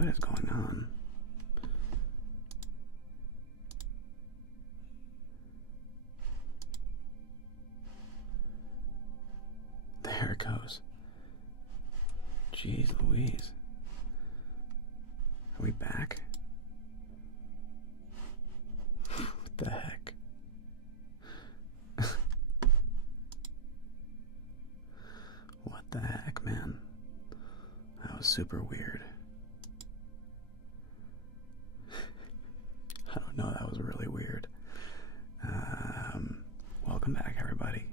What is going on? There it goes. Jeez Louise. Are we back? What the heck? What the heck, man? That was super weird. I don't know, that was really weird. Welcome back, everybody.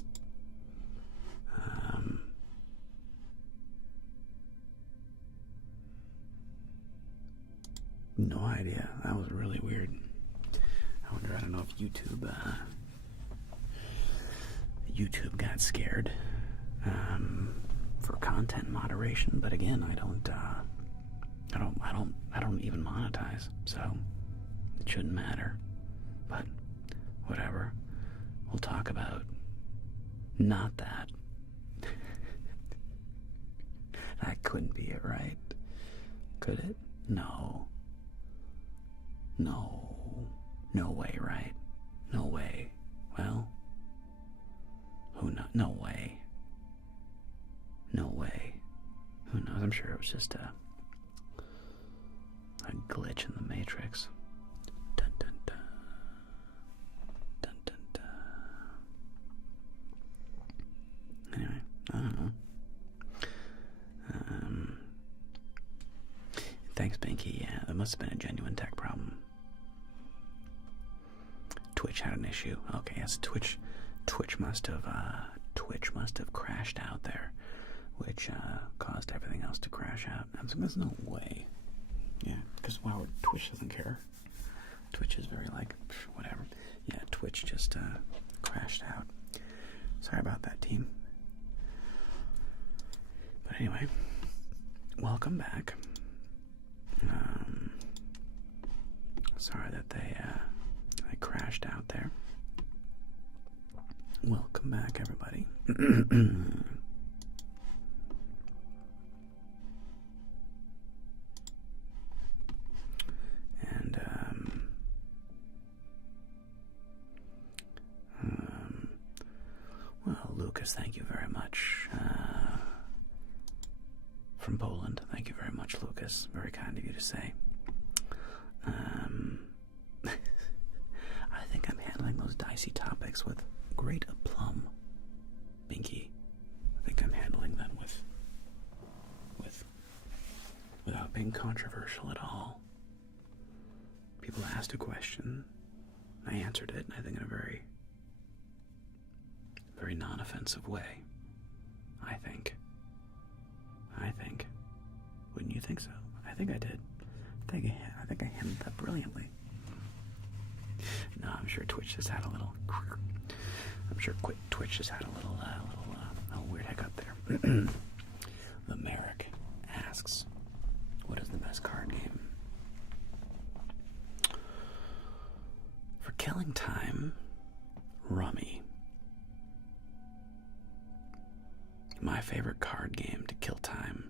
No idea. That was really weird. I don't know if YouTube got scared for content moderation, but again, I don't even monetize, so it shouldn't matter. But whatever. We'll talk about not that. That couldn't be it, right? Could it? No. No way, right? No way. Well, who knows? No way. No way. Who knows? I'm sure it was just a glitch in the Matrix. Dun dun dun. Dun dun dun. Anyway, I don't know. Thanks, Binky. Yeah, that must have been a genuine tech problem. Twitch had an issue. Okay, yes, Twitch must have crashed out there, which caused everything else to crash out. There's no way. Yeah, because wow, Twitch doesn't care. Twitch is very like whatever. Yeah, Twitch just crashed out. Sorry about that, team. But anyway, welcome back. Sorry that they crashed out there. Welcome back, everybody. And well, Lucas, thank you very much. From Poland, thank you very much, Lucas. Very kind of you to say. I think I'm handling those dicey topics with great aplomb, Binky. I think I'm handling them without being controversial at all. People asked a question, I answered it, and I think in a very, very non-offensive way. I think. Wouldn't you think so? I think I did. I think I handled that brilliantly. No, I'm sure Twitch just had a little. Twitch just had a little weird hiccup there. The Merrick asks, "What is the best card game for killing time?" Rummy. My favorite card game to kill time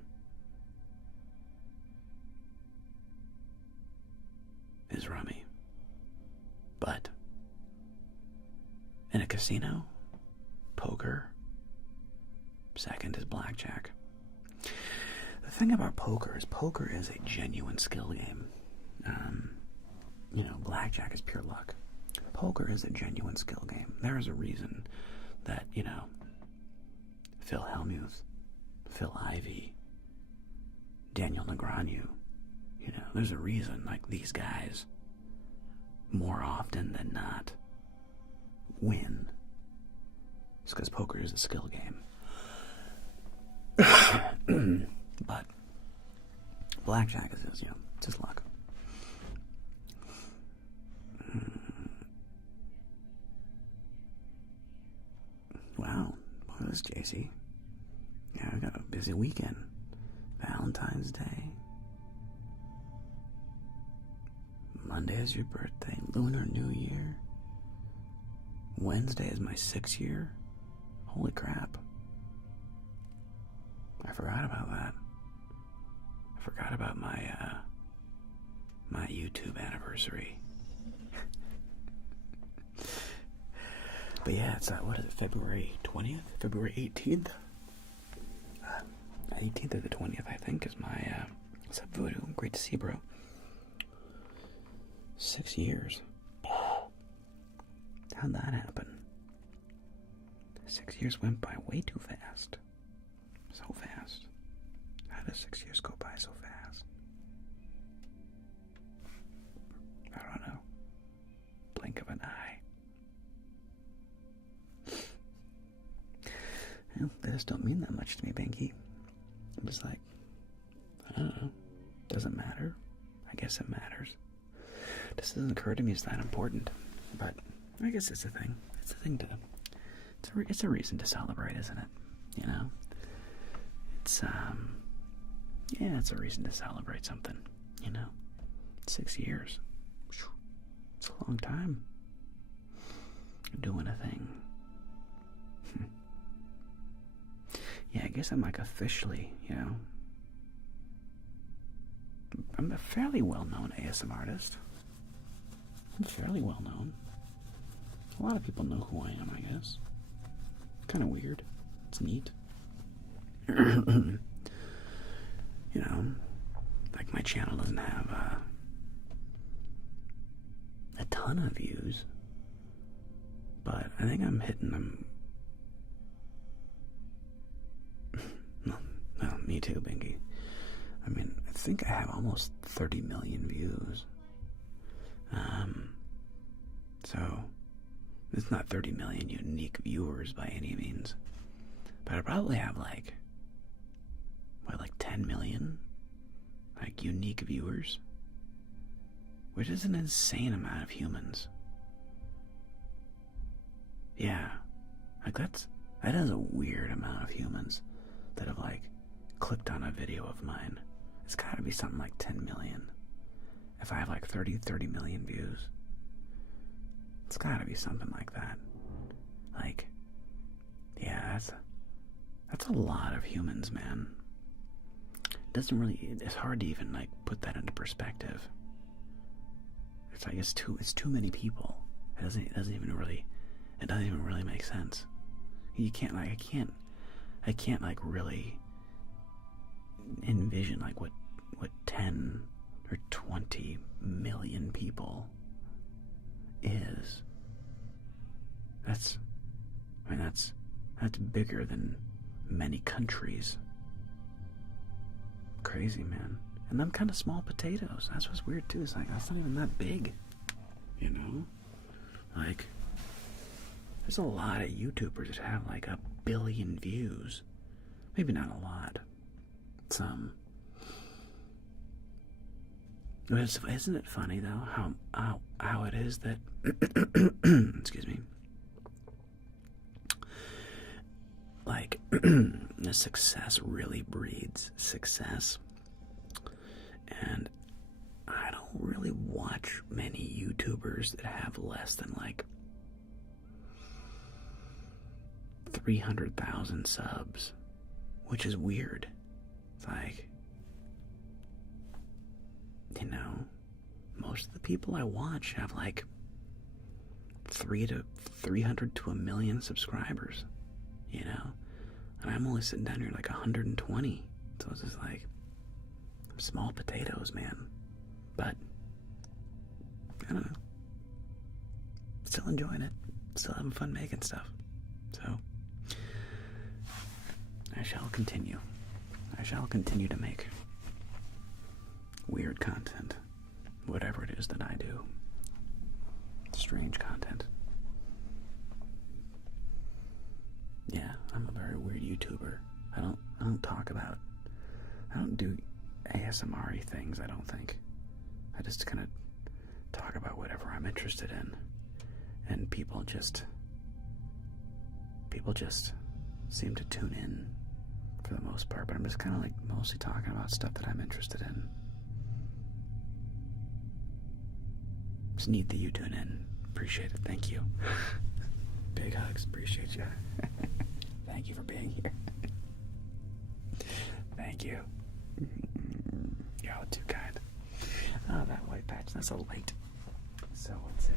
is Rummy. But in a casino, poker. Second is Blackjack. The thing about poker is a genuine skill game. Blackjack is pure luck. Poker is a genuine skill game. There is a reason that, Phil Hellmuth, Phil Ivey, Daniel Negreanu, there's a reason, like, these guys, more often than not, win. It's because poker is a skill game. But Blackjack is just luck. Wow, look at this, JC. Yeah, we got a busy weekend. Valentine's Day. Monday is your birthday. Lunar New Year. Wednesday is my 6th year. Holy crap. I forgot about that. I forgot about my my YouTube anniversary. But yeah, it's what is it, February 20th? February 18th? 18th or the 20th, I think, is my, what's up, Voodoo? Great to see you, bro. 6 years. How'd that happen? 6 years went by way too fast. So fast. How does 6 years go by so fast? I don't know. Blink of an eye. Well, they just don't mean that much to me, Binky. I'm just like, I don't know. Doesn't matter. I guess it matters. This doesn't occur to me as that important, but I guess it's a thing. It's a thing to. It's a reason to celebrate, isn't it? You know. It's yeah, it's a reason to celebrate something. You know, 6 years. It's a long time. Doing a thing. Yeah, I guess I'm like officially, you know. I'm a fairly well-known ASM artist. I'm fairly well-known. A lot of people know who I am, I guess. Kind of weird. It's neat. You know, like my channel doesn't have a ton of views, but I think I'm hitting them. No, me too, Binky. I mean, I think I have almost 30 million views. So it's not 30 million unique viewers by any means, but I probably have like 10 million like unique viewers, which is an insane amount of humans. Yeah, like that is a weird amount of humans that have like clicked on a video of mine. It's got to be something like 10 million. If I have like 30 million views, it's got to be something like that. Like, yeah, that's a lot of humans, man. It's hard to even like put that into perspective. It's like it's too many people. It doesn't even really make sense. You can't like I can't like really envision like what 10 or 20 million people is. That's bigger than many countries. Crazy, man. And I'm kind of small potatoes. That's what's weird too. It's like that's not even that big, you know. Like, there's a lot of YouTubers that have like 1 billion views. Maybe not a lot. Some. Isn't it funny though how it is that excuse me, like the success really breeds success, and I don't really watch many YouTubers that have less than like 300,000 subs, which is weird. It's like, you know, most of the people I watch have like 300 to 1 million subscribers, you know, and I'm only sitting down here like 120. So it's just like small potatoes, man. But I don't know, still enjoying it, still having fun making stuff. So I shall continue to make weird content, whatever it is that I do. Strange content. Yeah, I'm a very weird YouTuber. I don't do ASMR-y things, I don't think. I just kind of talk about whatever I'm interested in, and people just seem to tune in for the most part, but I'm just kind of like mostly talking about stuff that I'm interested in. Just need that you tune in. Appreciate it. Thank you. Big hugs. Appreciate you. Thank you for being here. Thank you. You're all too kind. Oh, that white What's a light? So it's a,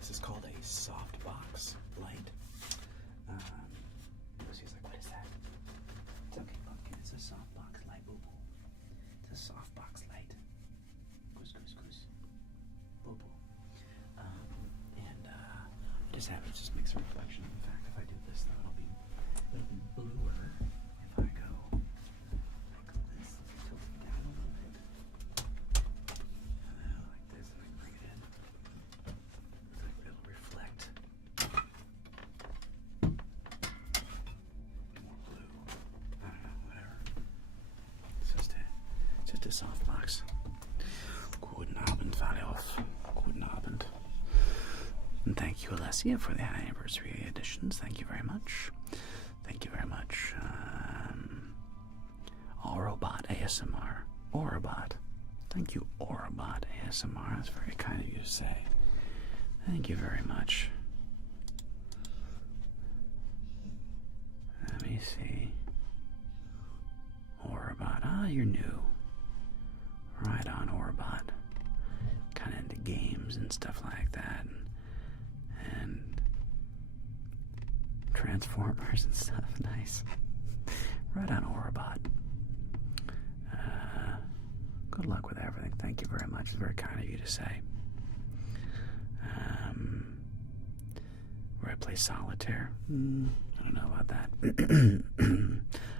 this is called a softbox light. Lucy's like, what is that? It's okay, pumpkin. It's a softbox light. Boo boo. It's a softbox light. Goose, goose, goose. Boo boo. And just have it just makes a reflection. In fact, if I do this, then it'll be bluer. If I go like this, tilt it down a little bit, and then like this, and I bring it in. It'll reflect more blue. I don't know, whatever. It's just a soft box. Guten Abend, Valioff. Guten Abend. And thank you, Alessia, for the anniversary editions. Thank you very much. Thank you very much. Orobot ASMR. Orobot. Thank you, Orobot ASMR. That's very kind of you to say. Thank you very much. Let me see. Orobot. Ah, you're new. Right on, Orobot. Kind of into games and stuff like that. And Transformers and stuff. Nice. Right on, Orobot. Good luck with everything. Thank you very much. It's very kind of you to say. Where I play solitaire. I don't know about that.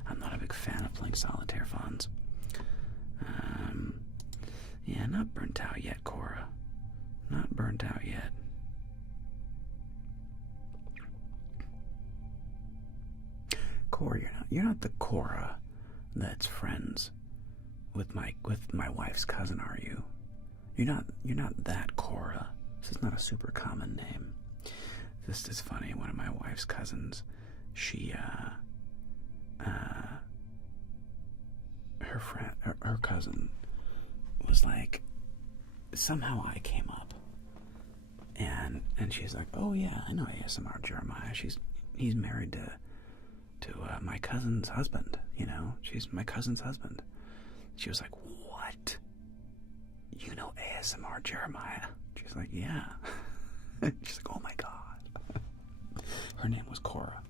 I'm not a big fan of playing solitaire, Fonz. Yeah, not burnt out yet, Cora. Not burnt out yet. Cora, you're not the Cora that's friends with my wife's cousin, are you? You're not that Cora. This is not a super common name. This is funny. One of my wife's cousins, her cousin was like, somehow I came up, and she's like, oh yeah, I know ASMR Jeremiah. He's married to my cousin's husband. You know, she's my cousin's husband. She was like, what? You know ASMR Jeremiah? She's like, yeah. She's like, oh my god. Her name was Cora.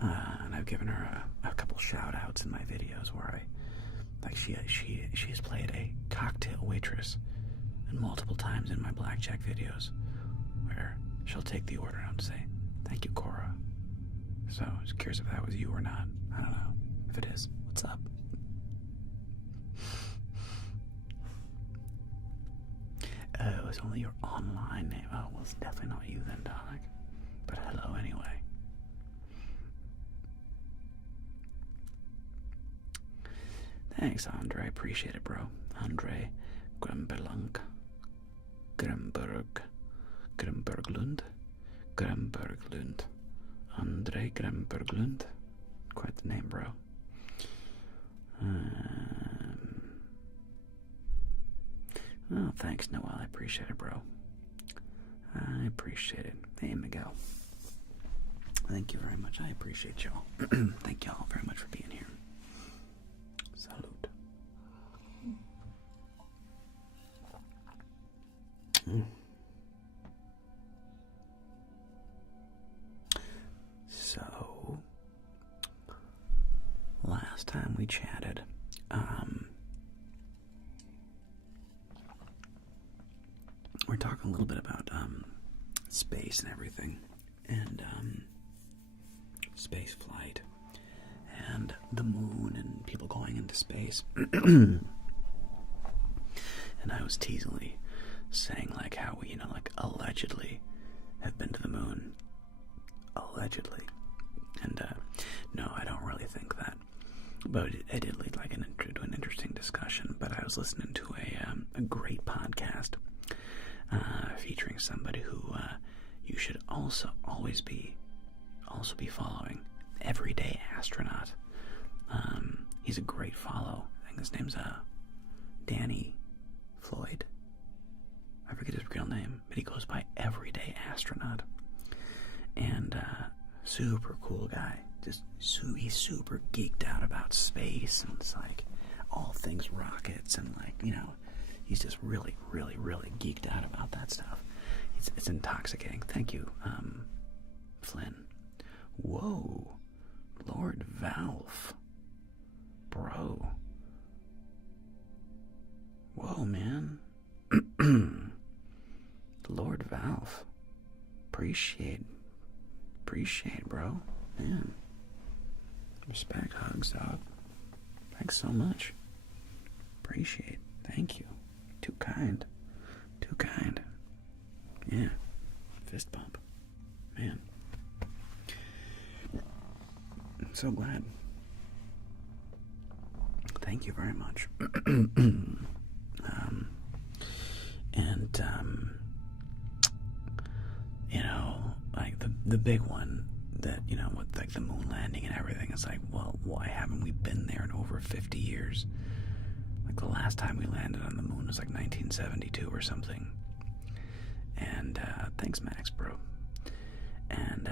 And I've given her a couple shout outs in my videos where she's played a cocktail waitress and multiple times in my Blackjack videos where she'll take the order and say, thank you, Cora. So I was curious if that was you or not. I don't know. If it is, what's up? Oh, it was only your online name. Oh, well, it's definitely not you then, Dominic. But hello anyway. Thanks, Andre. Appreciate it, bro. Andre Grimberlund. Grimberglund. Andre Grimberglund. Quite the name, bro. Oh, thanks, Noel. I appreciate it, bro. I appreciate it. Hey, Miguel. Thank you very much. I appreciate y'all. Thank y'all very much for being here. Salute. So, last time we chatted, we're talking a little bit about space and everything, and space flight, and the moon, and people going into space. And I was teasingly saying, like, how we, like, allegedly have been to the moon. Allegedly. And, no, I don't really think that. But it did lead, like, to an interesting discussion. But I was listening to a great podcast featuring somebody who you should also be following. Everyday Astronaut. He's a great follow. I think his name's Danny Floyd. I forget his real name, but he goes by Everyday Astronaut. And super cool guy. He's super geeked out about space, and it's like, all things rockets, and like, you know, he's just really, really, really geeked out about that stuff. It's intoxicating. Thank you, Flynn. Whoa, Lord Valve, bro. Whoa, man. Lord Valve. Appreciate, bro. Man. Respect, hugs, dog. Thanks so much. Appreciate. Thank you. Too kind. Too kind. Yeah. Fist bump. Man. I'm so glad. Thank you very much. You know, like the big one that, you know, with like the moon landing and everything, it's like, well, why haven't we been there in over 50 years? Like the last time we landed on the moon was like 1972 or something. And thanks, Max, bro. And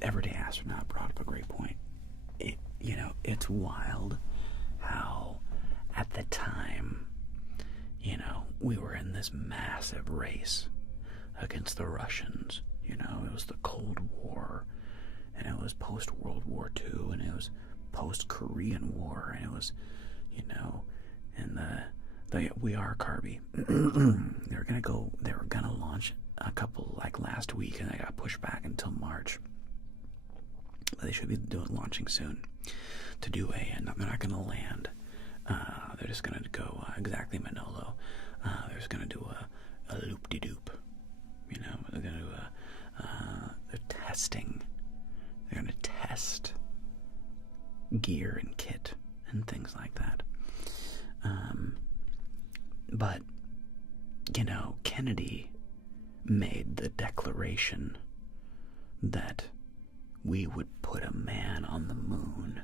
Everyday Astronaut brought up a great point. You know, it's wild how at the time, you know, we were in this massive race against the Russians. You know, it was the Cold War, and it was post-World War II, and it was post-Korean War, and it was, you know, and we are Carby. They were gonna launch a couple like last week, and they got pushed back until March. But they should be launching soon to do they're not gonna land. They're just gonna go exactly Manolo. They're just gonna do a loop-de-doop. You know, they're gonna do they're testing. They're gonna test gear and kit and things like that. But you know, Kennedy made the declaration that we would put a man on the moon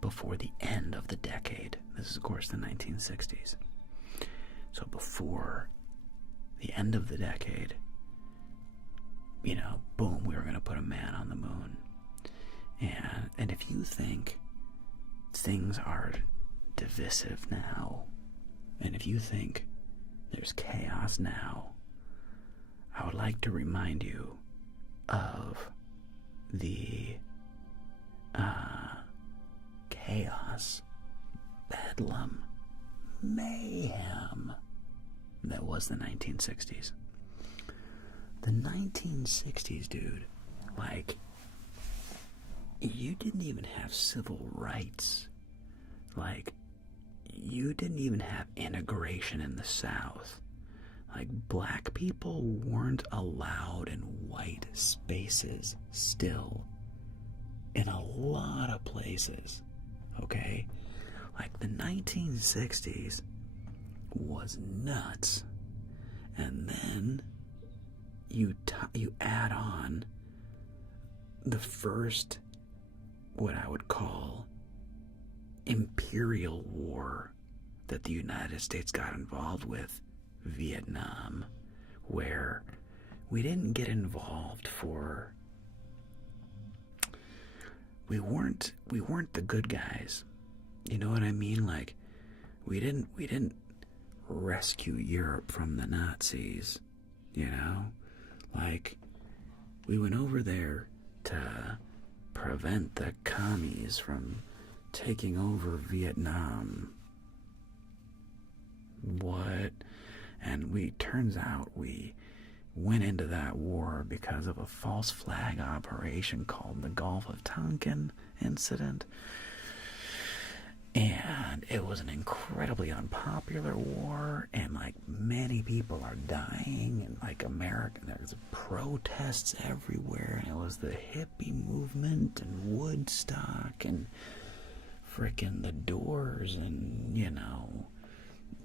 before the end of the decade. This is, of course, the 1960s. So before the end of the decade, you know, boom, we were going to put a man on the moon. And if you think things are divisive now, and if you think there's chaos now, I would like to remind you of the chaos, bedlam, mayhem that was the 1960s. The 1960s, dude, like, you didn't even have civil rights. Like, you didn't even have integration in the South. Like, black people weren't allowed in white spaces still in a lot of places, okay? Like, the 1960s was nuts. And then you add on the first, what I would call, imperial war that the United States got involved with, Vietnam, where we didn't get involved for, we weren't the good guys. You know what I mean? Like, we didn't rescue Europe from the Nazis, you know? Like, we went over there to prevent the commies from taking over Vietnam. What? And turns out we went into that war because of a false flag operation called the Gulf of Tonkin incident. And it was an incredibly unpopular war, and like many people are dying, and like there's protests everywhere, and it was the hippie movement and Woodstock and frickin' the Doors and, you know,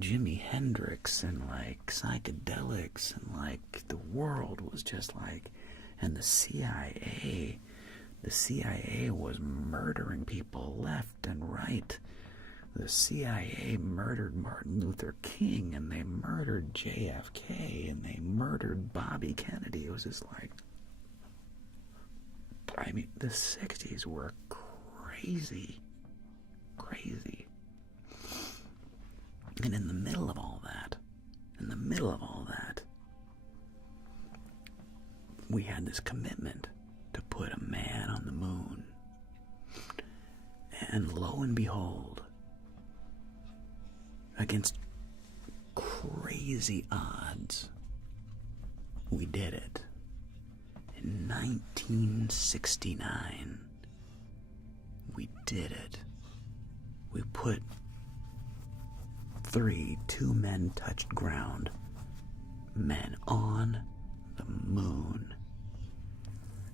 Jimi Hendrix and like psychedelics, and like the world was just like, and the CIA was murdering people left and right. The CIA murdered Martin Luther King, and they murdered JFK, and they murdered Bobby Kennedy. It was just like, I mean, the 60s were crazy. Crazy. And in the middle of all that, we had this commitment to put a man on the moon. And lo and behold, against crazy odds, we did it. In 1969, we did it. We put two men touched ground men on the moon.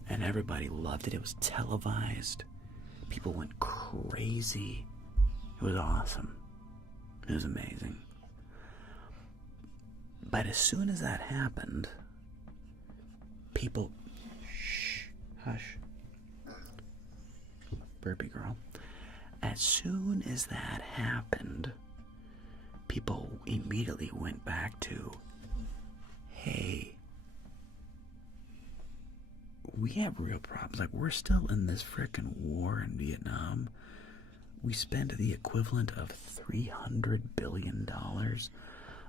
And everybody loved it. It was televised. People went crazy. It was awesome. It was amazing. But as soon as that happened, people... Shh. Hush. Burpee girl. As soon as that happened, people immediately went back to, hey, we have real problems. Like, we're still in this frickin' war in Vietnam. We spent the equivalent of $300 billion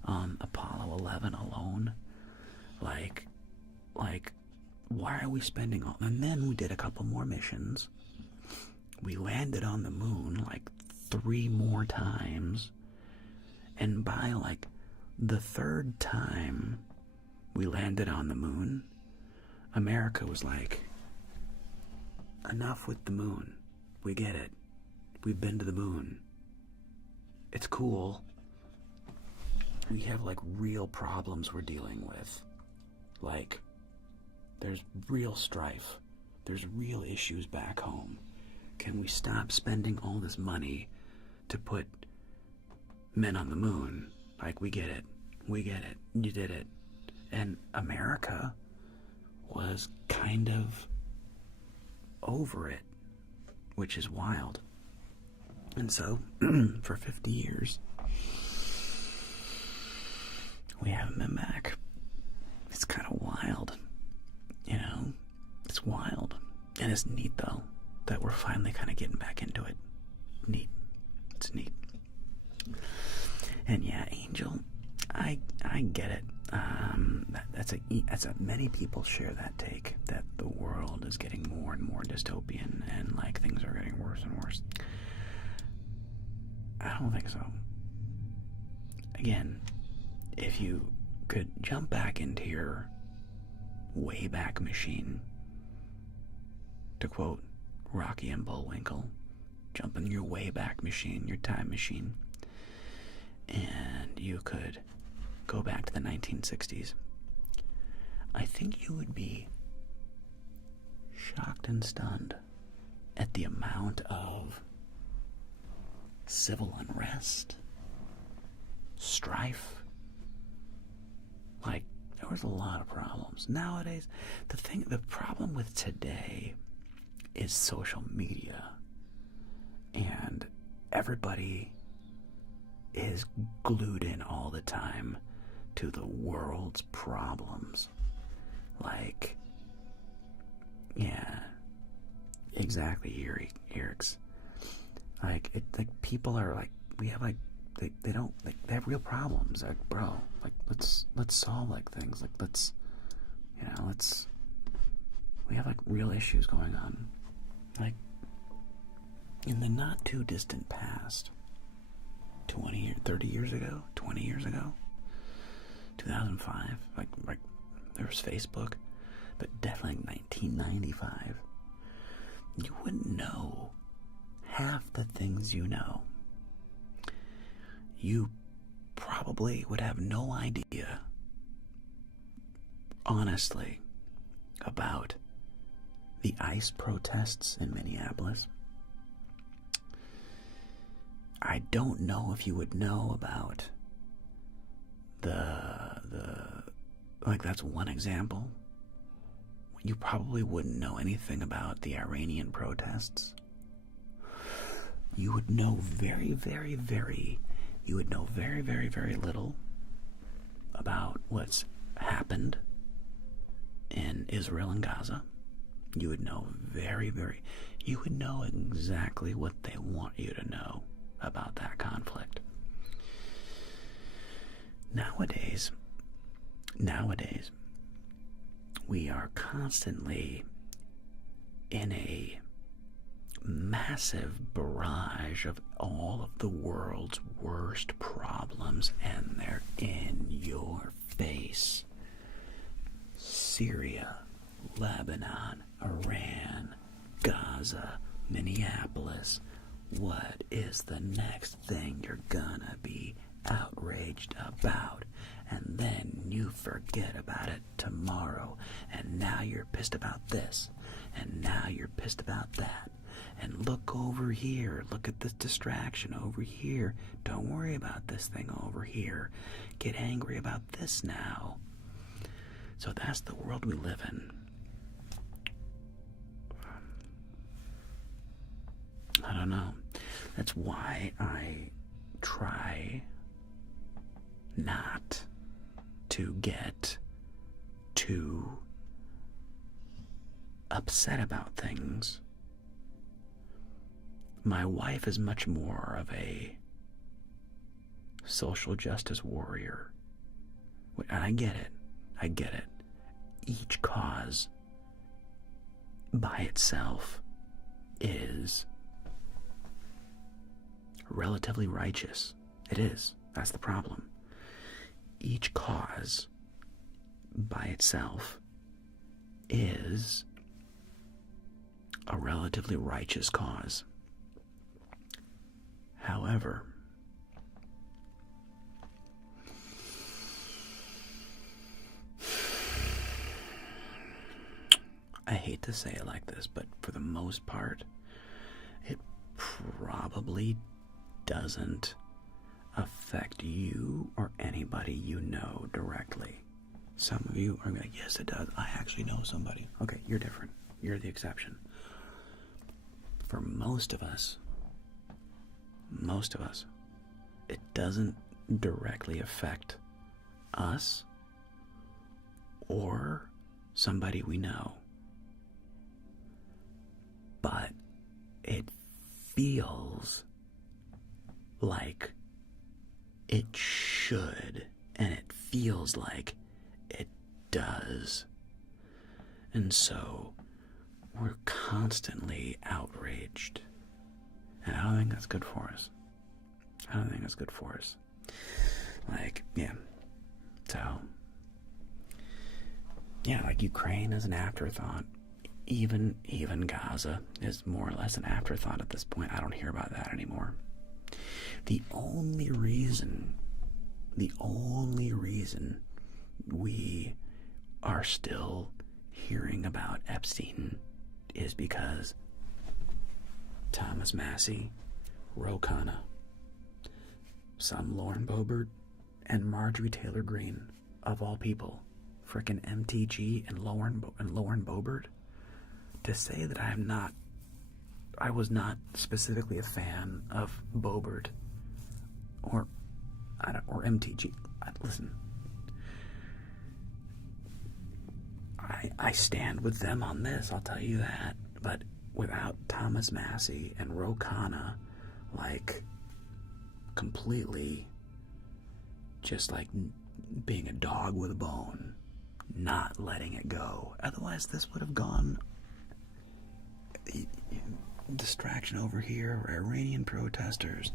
on Apollo 11 alone. Like, why are we spending all... And then we did a couple more missions. We landed on the moon like 3 more times. And by like the 3rd time we landed on the moon, America was like, enough with the moon. We get it. We've been to the moon. It's cool. We have like real problems we're dealing with. Like, there's real strife. There's real issues back home. Can we stop spending all this money to put men on the moon? Like, we get it. We get it. You did it. And America was kind of over it, which is wild. And so, for 50 years, we haven't been back. It's kind of wild. You know? It's wild. And it's neat, though, that we're finally kind of getting back into it. Neat. It's neat. And yeah, Angel, I get it. That's a many people share that take, that the world is getting more and more dystopian and like things are getting worse and worse. I don't think so. Again, if you could jump back into your Wayback Machine, to quote Rocky and Bullwinkle, jump in your Wayback Machine, your time machine, and you could go back to the 1960s, I think you would be shocked and stunned at the amount of civil unrest, strife. Like, there was a lot of problems. Nowadays, the problem with today is social media. And everybody is glued in all the time to the world's problems. Like, yeah, exactly, Eric's. Like, people are like, we have like, they don't, like, they have real problems. Like, bro, like, let's solve like things. Like, we have like real issues going on. Like, in the not too distant past, 30 years ago, 20 years ago, 2005, like there was Facebook, but definitely 1995, you wouldn't know half the things you know. You probably would have no idea, honestly, about the ICE protests in Minneapolis. I don't know if you would know about like, that's one example. You probably wouldn't know anything about the Iranian protests. You would know very, very, very little about what's happened in Israel and Gaza. You would know you would know exactly what they want you to know about that conflict. Nowadays, we are constantly in a massive barrage of all of the world's worst problems, and they're in your face. Syria, Lebanon, Iran, Gaza, Minneapolis. What is the next thing you're gonna be outraged about? And then you forget about it tomorrow, and now you're pissed about this, and now you're pissed about that. And look over here, look at this distraction over here. Don't worry about this thing over here. Get angry about this now. So that's the world we live in. I don't know. That's why I try not to get too upset about things. My wife is much more of a social justice warrior. And I get it. I get it. Each cause by itself is relatively righteous. It is. That's the problem. Each cause by itself is a relatively righteous cause. However, I hate to say it like this, but for the most part, it probably doesn't affect you or anybody you know directly. Some of you are like, yes, it does. I actually know somebody. Okay, you're different. You're the exception. For most of us, it doesn't directly affect us or somebody we know. But it feels like it should, and it feels like it does. And so we're constantly outraged. And I don't think that's good for us. Like, yeah. So, yeah, like Ukraine is an afterthought. Even Gaza is more or less an afterthought at this point. I don't hear about that anymore. The only reason we are still hearing about Epstein is because Thomas Massey, Ro Khanna, some Lauren Boebert, and Marjorie Taylor Greene, of all people, frickin' MTG and Lauren Boebert, to say that I was not specifically a fan of Boebert or MTG. Listen, I stand with them on this, I'll tell you that. But without Thomas Massey and Ro Khanna, like, completely just like being a dog with a bone, not letting it go. Otherwise, this would have gone. Distraction over here, Iranian protesters.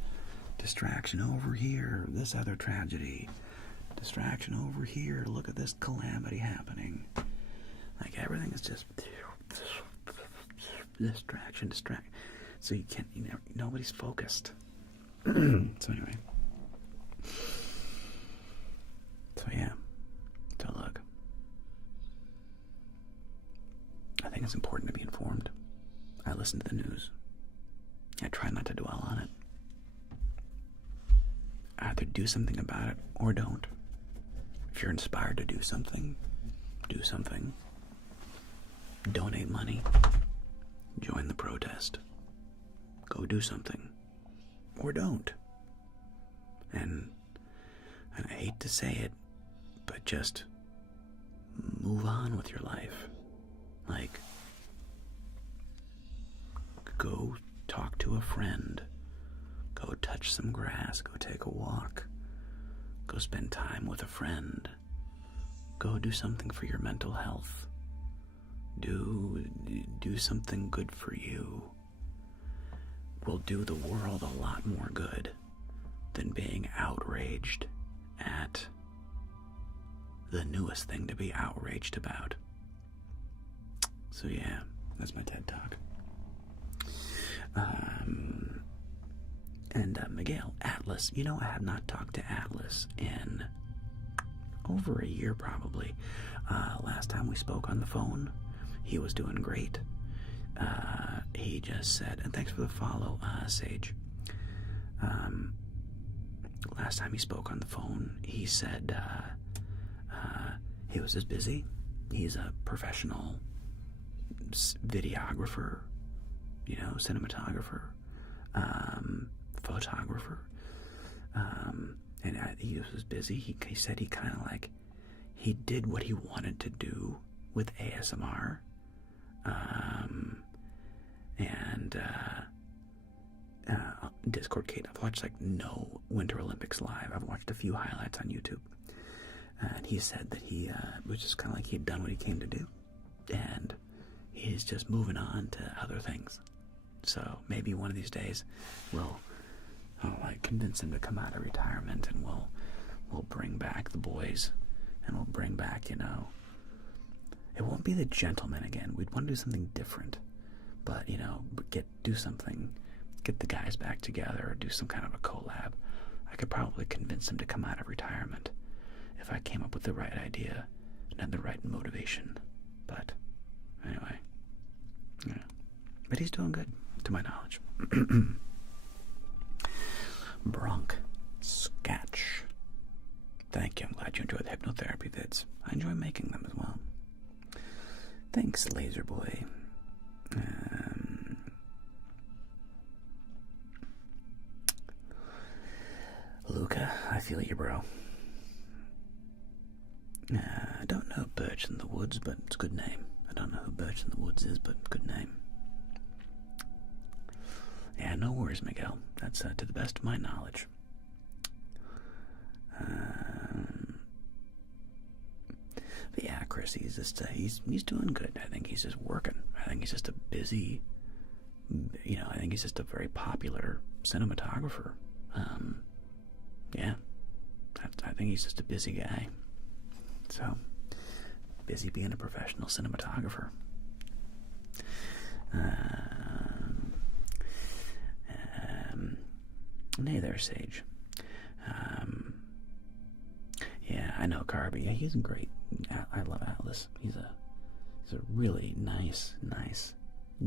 Distraction over here, this other tragedy. Distraction over here, look at this calamity happening. Like, everything is just distraction. So you can't, nobody's focused. So anyway. So yeah. So look. I think it's important to be informed. I listen to the news. I try not to dwell on it. Either do something about it or don't. If you're inspired to do something, do something. Donate money. Join the protest. Go do something. Or don't. And I hate to say it, but just move on with your life. Like, go talk to a friend. Go touch some grass. Go take a walk. Go Go spend time with a friend. Go do something for your mental health. Do something good for you. Will do the world a lot more good than being outraged at the newest thing to be outraged about. So yeah, that's my TED Talk. And Miguel, Atlas, you know, I have not talked to Atlas in over a year probably. Last time we spoke on the phone, he was doing great. He just said, and thanks for the follow, Sage. Last time he spoke on the phone, he said he was just busy. He's a professional videographer, you know, cinematographer, photographer, and he was busy. He said he kind of like, he did what he wanted to do with ASMR, and Discord Kate. I've watched like no Winter Olympics live. I've watched a few highlights on YouTube, and he said that he was just kind of like he had done what he came to do, and he's just moving on to other things. So maybe one of these days I'll like convince him to come out of retirement, and we'll bring back the boys, and we'll bring back, you know, it won't be the gentleman again. We'd want to do something different, but you know, do something, get the guys back together, or do some kind of a collab. I could probably convince him to come out of retirement if I came up with the right idea and had the right motivation. But anyway, yeah. But he's doing good, to my knowledge. Bronk Sketch. Thank you. I'm glad you enjoyed the hypnotherapy vids. I enjoy making them as well. Thanks, Laser Boy. Luca, I feel you, bro. I don't know Birch in the Woods, but it's a good name. I don't know who Birch in the Woods is, but good name. Yeah, no worries, Miguel. That's to the best of my knowledge. But yeah, Chris, he's just he's doing good. I think he's just working. I think he's just a busy, you know, I think he's just a very popular cinematographer. Yeah, I think he's just a busy guy. So, busy being a professional cinematographer. Hey there, Sage. Yeah, I know Carby. Yeah, he's great. I love Atlas. He's a really nice,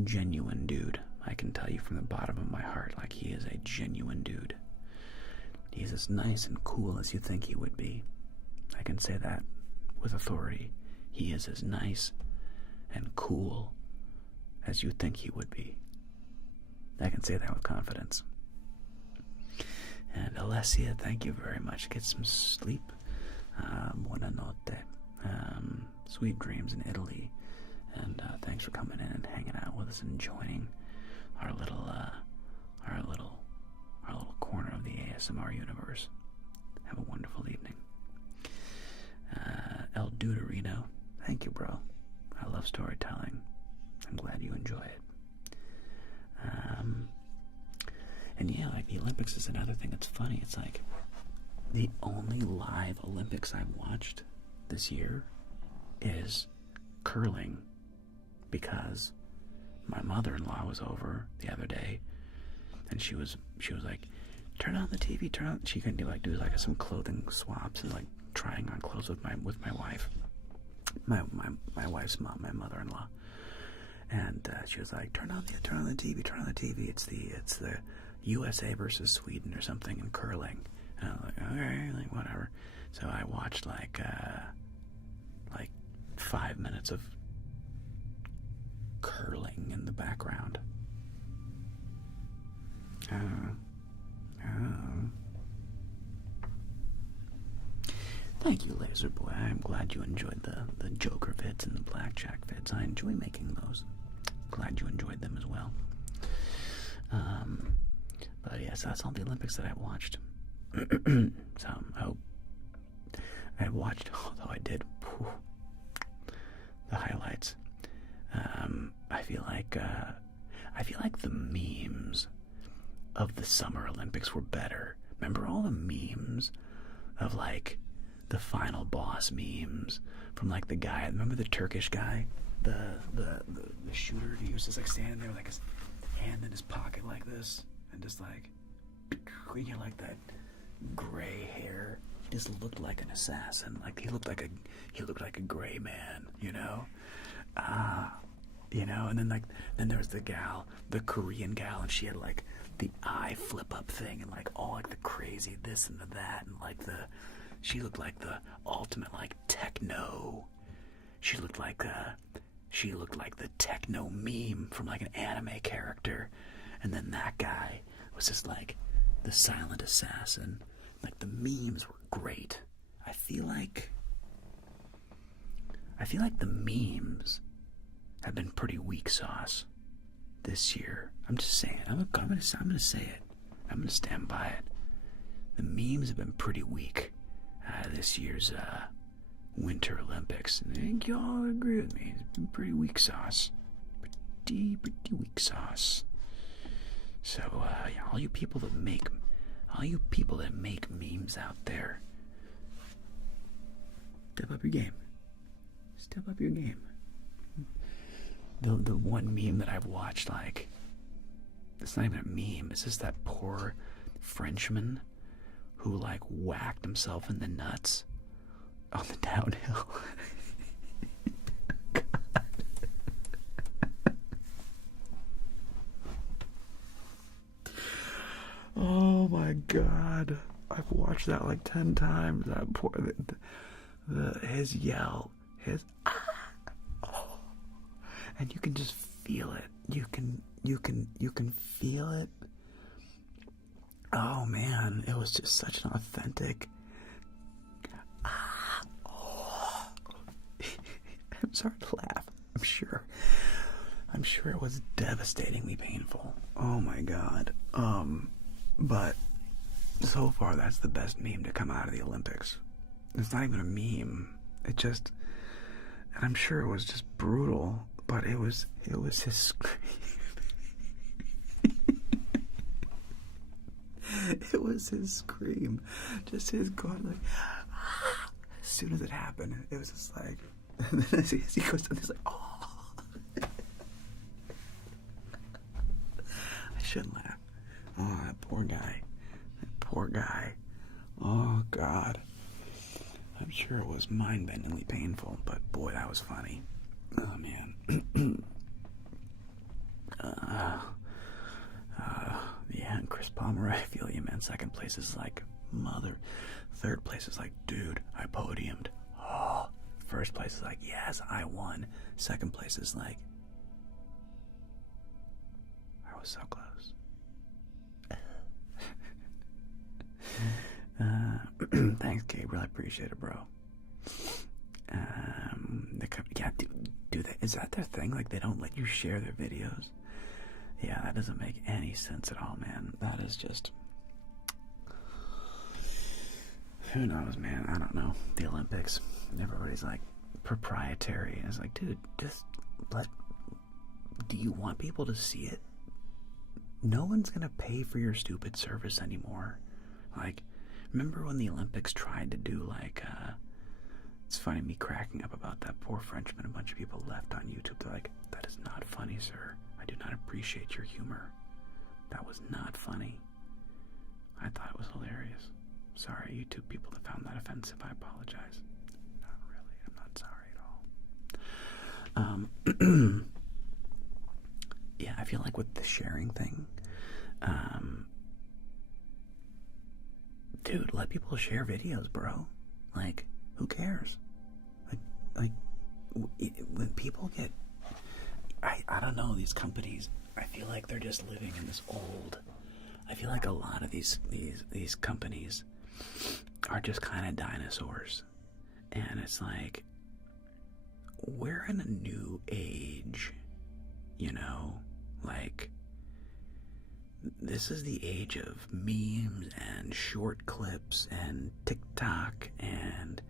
genuine dude. I can tell you from the bottom of my heart, like, he is a genuine dude. He's as nice and cool as you think he would be. I can say that with authority. He is as nice and cool as you think he would be. I can say that with confidence. And Alessia, thank you very much. Get some sleep. Buonanotte. Sweet dreams in Italy. And thanks for coming in and hanging out with us and joining our little corner of the ASMR universe. Have a wonderful evening. El Duderino, thank you, bro. I love storytelling. I'm glad you enjoy it. And yeah, like, the Olympics is another thing that's funny. It's like, the only live Olympics I've watched this year is curling, because my mother-in-law was over the other day, and she was like, turn on the TV, turn on. She can do some clothing swaps and like trying on clothes with my wife, my wife's mom, my mother-in-law, and she was like, turn on the TV. It's the USA versus Sweden or something in curling. And I was like, okay, like, whatever. So I watched like 5 minutes of curling in the background. Thank you, Laser Boy. I'm glad you enjoyed the Joker vids and the Blackjack vids. I enjoy making those. Glad you enjoyed them as well. But yes, that's all the Olympics that I watched. So I hope I watched, although I did, the highlights. I feel like the memes of the Summer Olympics were better. Remember all the memes of like the final boss memes from like the guy, remember the Turkish guy, the shooter? He was just like standing there with like his hand in his pocket like this, and just like, you know, like that gray hair. He just looked like an assassin. Like he looked like a gray man, you know. You know, and then there was the gal, the Korean gal, and she had like the eye flip up thing and like all like the crazy this and the that, and like she looked like the ultimate like techno. She looked like the techno meme from like an anime character, and then that guy was just like the silent assassin. Like the memes were great. I feel like the memes have been pretty weak sauce this year. I'm just saying. I'm gonna say it. I'm gonna stand by it. The memes have been pretty weak this year's Winter Olympics. And I think y'all agree with me. It's been pretty weak sauce. Pretty weak sauce. So yeah, all you people that make memes out there, step up your game. Step up your game. The one meme that I've watched, like, it's not even a meme, it's just that poor Frenchman who like whacked himself in the nuts on the downhill. Oh my god, I've watched that like 10 times. That poor his yell, his and you can just feel it. You can feel it. Oh man, it was just such an authentic. I'm sorry to laugh. I'm sure it was devastatingly painful. Oh my god. But so far that's the best meme to come out of the Olympics. It's not even a meme. It just, and I'm sure it was just brutal. But it was his scream. It was his scream. Just his going like, as soon as it happened, it was just like, and then as he goes down, he's like, oh. I shouldn't laugh. Oh, that poor guy. That poor guy. Oh, God. I'm sure it was mind-bendingly painful, but boy, that was funny. Oh man. Yeah, and Chris Palmer, I feel you, man. Second place is like mother. Third place is like, dude, I podiumed. Oh. First place is like, yes, I won. Second place is like, I was so close. Thanks, Gabriel. I appreciate it, bro. Yeah, do they? Is that their thing? Like, they don't let you share their videos? Yeah, that doesn't make any sense at all, man. That is just, who knows, man? I don't know. The Olympics, everybody's like proprietary, and it's like, dude, just let. Do you want people to see it? No one's gonna pay for your stupid service anymore. Like, remember when the Olympics tried to do like it's funny me cracking up about that poor Frenchman. A bunch of people left on YouTube. They're like, that is not funny, sir. I do not appreciate your humor. That was not funny. I thought it was hilarious. Sorry, YouTube people that found that offensive. I apologize. Not really. I'm not sorry at all. Yeah, I feel like with the sharing thing, dude, let people share videos, bro. Like, who cares? Like when people get, I don't know, these companies, I feel like they're just living in this old, I feel like a lot of these companies are just kind of dinosaurs. And it's like, we're in a new age, you know? Like, this is the age of memes and short clips and TikTok and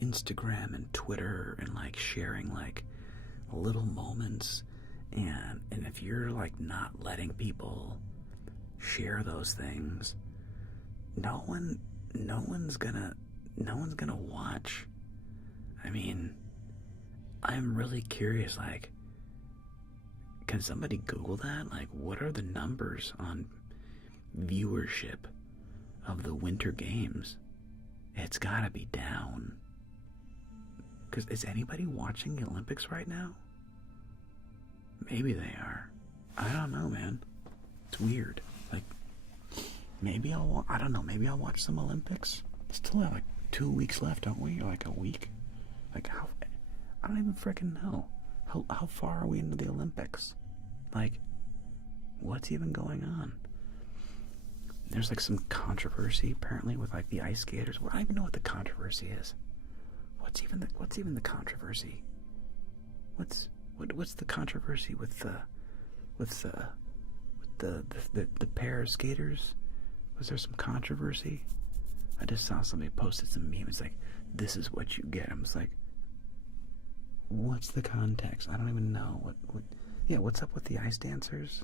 Instagram and Twitter and like sharing like little moments, and if you're like not letting people share those things, no one's gonna watch. I mean, I'm really curious, like, can somebody Google that? Like, what are the numbers on viewership of the Winter Games? It's gotta be down. Because is anybody watching the Olympics right now? Maybe they are. I don't know, man. It's weird. Like, maybe I don't know, maybe I'll watch some Olympics. Still have like 2 weeks left, don't we? Or like a week? Like, how? I don't even freaking know. How far are we into the Olympics? Like, what's even going on? There's like some controversy apparently with like the ice skaters. Well, I don't even know what the controversy is. What's even the controversy? What's the controversy with the pair of skaters? Was there some controversy? I just saw somebody posted some meme. It's like, this is what you get. I'm just like, what's the context? I don't even know. What yeah, what's up with the ice dancers?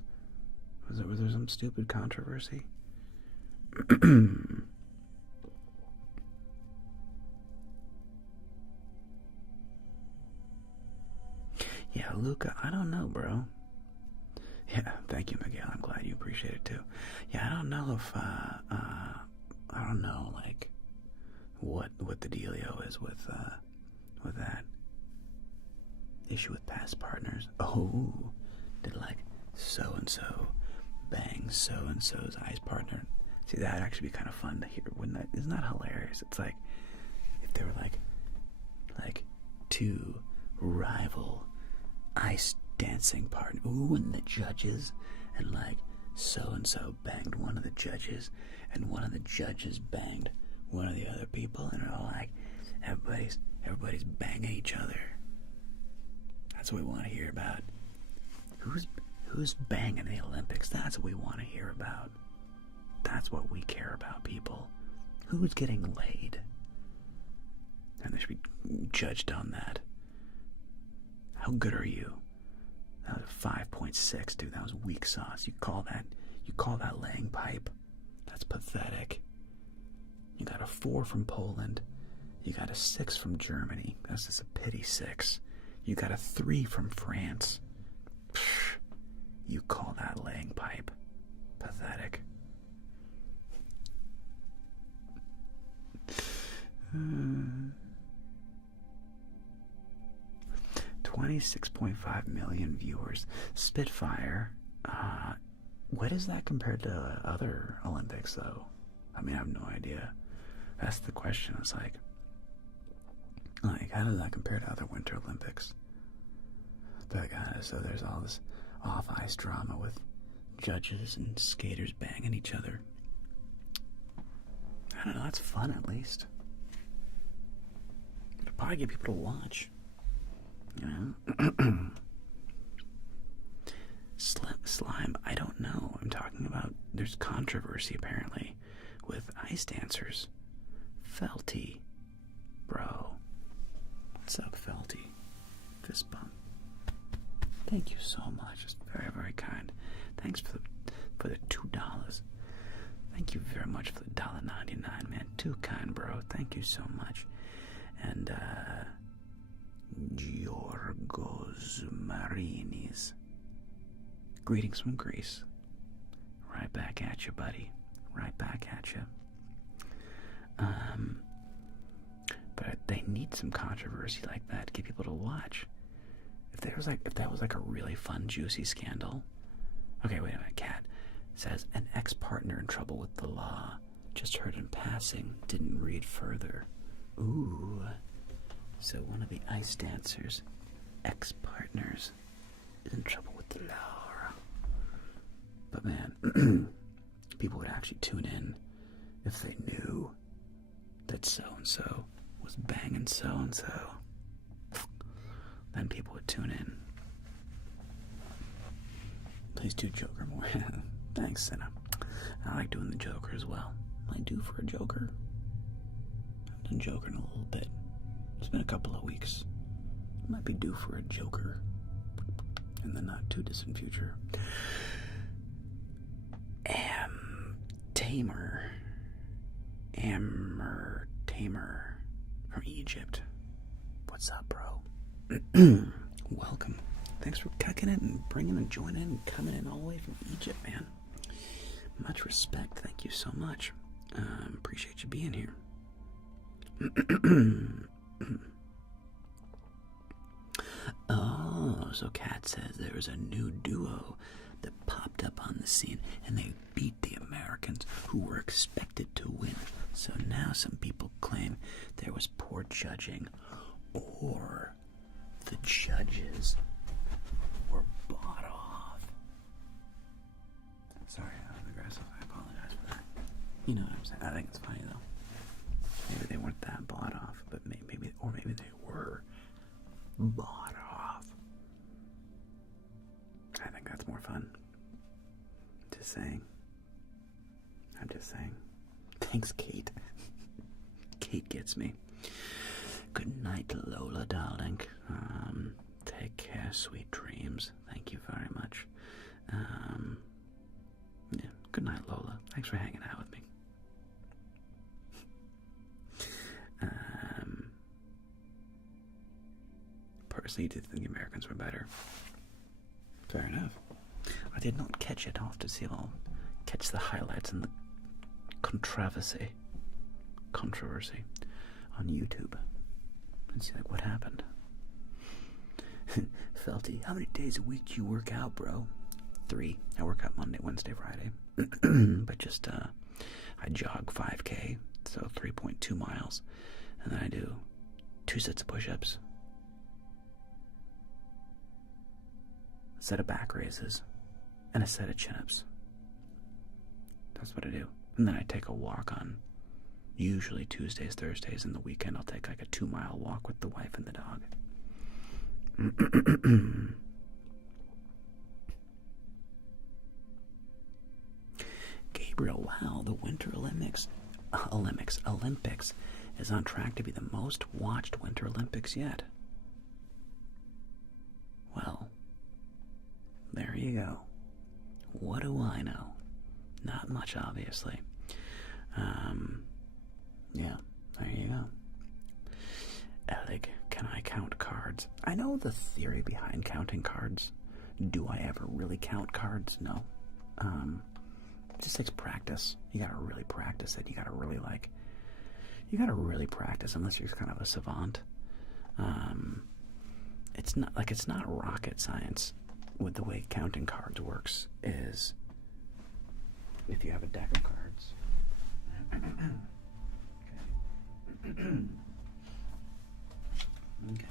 Was there some stupid controversy? Yeah, Luca, I don't know, bro. Yeah, thank you, Miguel. I'm glad you appreciate it too. Yeah, I don't know if I don't know like what the dealio is with that issue with past partners. Oh, did like so and so bang so and so's ice partner? See, that'd actually be kind of fun to hear. Wouldn't that? Isn't that hilarious? It's like if they were like two rival ice dancing partner. Ooh, and the judges, and like so and so banged one of the judges, and one of the judges banged one of the other people, and they're all like, everybody's banging each other. That's what we want to hear about. Who's banging the Olympics? That's what we want to hear about. That's what we care about, people. Who's getting laid? And they should be judged on that. How good are you? That was 5.6, dude. That was weak sauce. You call that laying pipe? That's pathetic. You got a 4 from Poland. You got a 6 from Germany. That's just a pity 6. You got a 3 from France. Psh, you call that laying pipe? Pathetic. 26.5 million viewers. Spitfire. What is that compared to other Olympics, though? I mean, I have no idea. That's the question. It's like, how does that compare to other Winter Olympics? But so there's all this off-ice drama with judges and skaters banging each other. I don't know. That's fun, at least. It'll probably get people to watch. You know? Slime, I don't know. I'm talking about, there's controversy apparently with ice dancers. Felty, bro. What's up, Felty? Fist bump. Thank you so much. It's very, very kind. Thanks for the $2. Thank you very much for the $1.99, man. Too kind, bro. Thank you so much. And Giorgos Marinis. Greetings from Greece. Right back at you, buddy. Right back at you. But they need some controversy like that to get people to watch. If that was like a really fun, juicy scandal. Okay, wait a minute. Cat says an ex-partner in trouble with the law. Just heard in passing. Didn't read further. Ooh. So one of the ice dancers' ex-partners is in trouble with the law. But man, people would actually tune in if they knew that so-and-so was banging so-and-so. Then people would tune in. Please do Joker more. Thanks, Senna. I like doing the Joker as well. I do for a Joker. I haven't done Joker in a little bit. It's been a couple of weeks. Might be due for a joker in the not too distant future. Tamer from Egypt. What's up, bro? Welcome. Thanks for kicking it and bringing and joining and coming in all the way from Egypt, man. Much respect. Thank you so much. Appreciate you being here. Oh, so Kat says there was a new duo that popped up on the scene and they beat the Americans who were expected to win. So now some people claim there was poor judging or the judges were bought off. Sorry, I was aggressive. I apologize for that. You know what I'm saying? I think it's funny though. Maybe they weren't that bought off, but maybe they were bought off. I think that's more fun. Just saying. I'm just saying. Thanks, Kate. Kate gets me. Good night, Lola, darling. Take care, sweet dreams. Thank you very much. Yeah, good night, Lola. Thanks for hanging out with me. Personally, did think the Americans were better. Fair enough. I did not catch it. I'll have to see if I'll catch the highlights and the controversy on YouTube and see like what happened. Felty, how many days a week do you work out, bro? 3. I work out Monday, Wednesday, Friday. But just I jog 5K, so 3.2 miles, and then I do 2 sets of push-ups, a set of back raises, and a set of chin-ups. That's what I do. And then I take a walk on usually Tuesdays, Thursdays, and the weekend I'll take like a 2-mile walk with the wife and the dog. Gabriel, wow, the Winter Olympics is on track to be the most watched Winter Olympics yet. Well, there you go. What do I know? Not much, obviously. Yeah, there you go. Alec, can I count cards? I know the theory behind counting cards. Do I ever really count cards? No. It just takes practice. You gotta really practice it. You gotta really practice unless you're kind of a savant. It's not rocket science with the way counting cards works is if you have a deck of cards. Okay.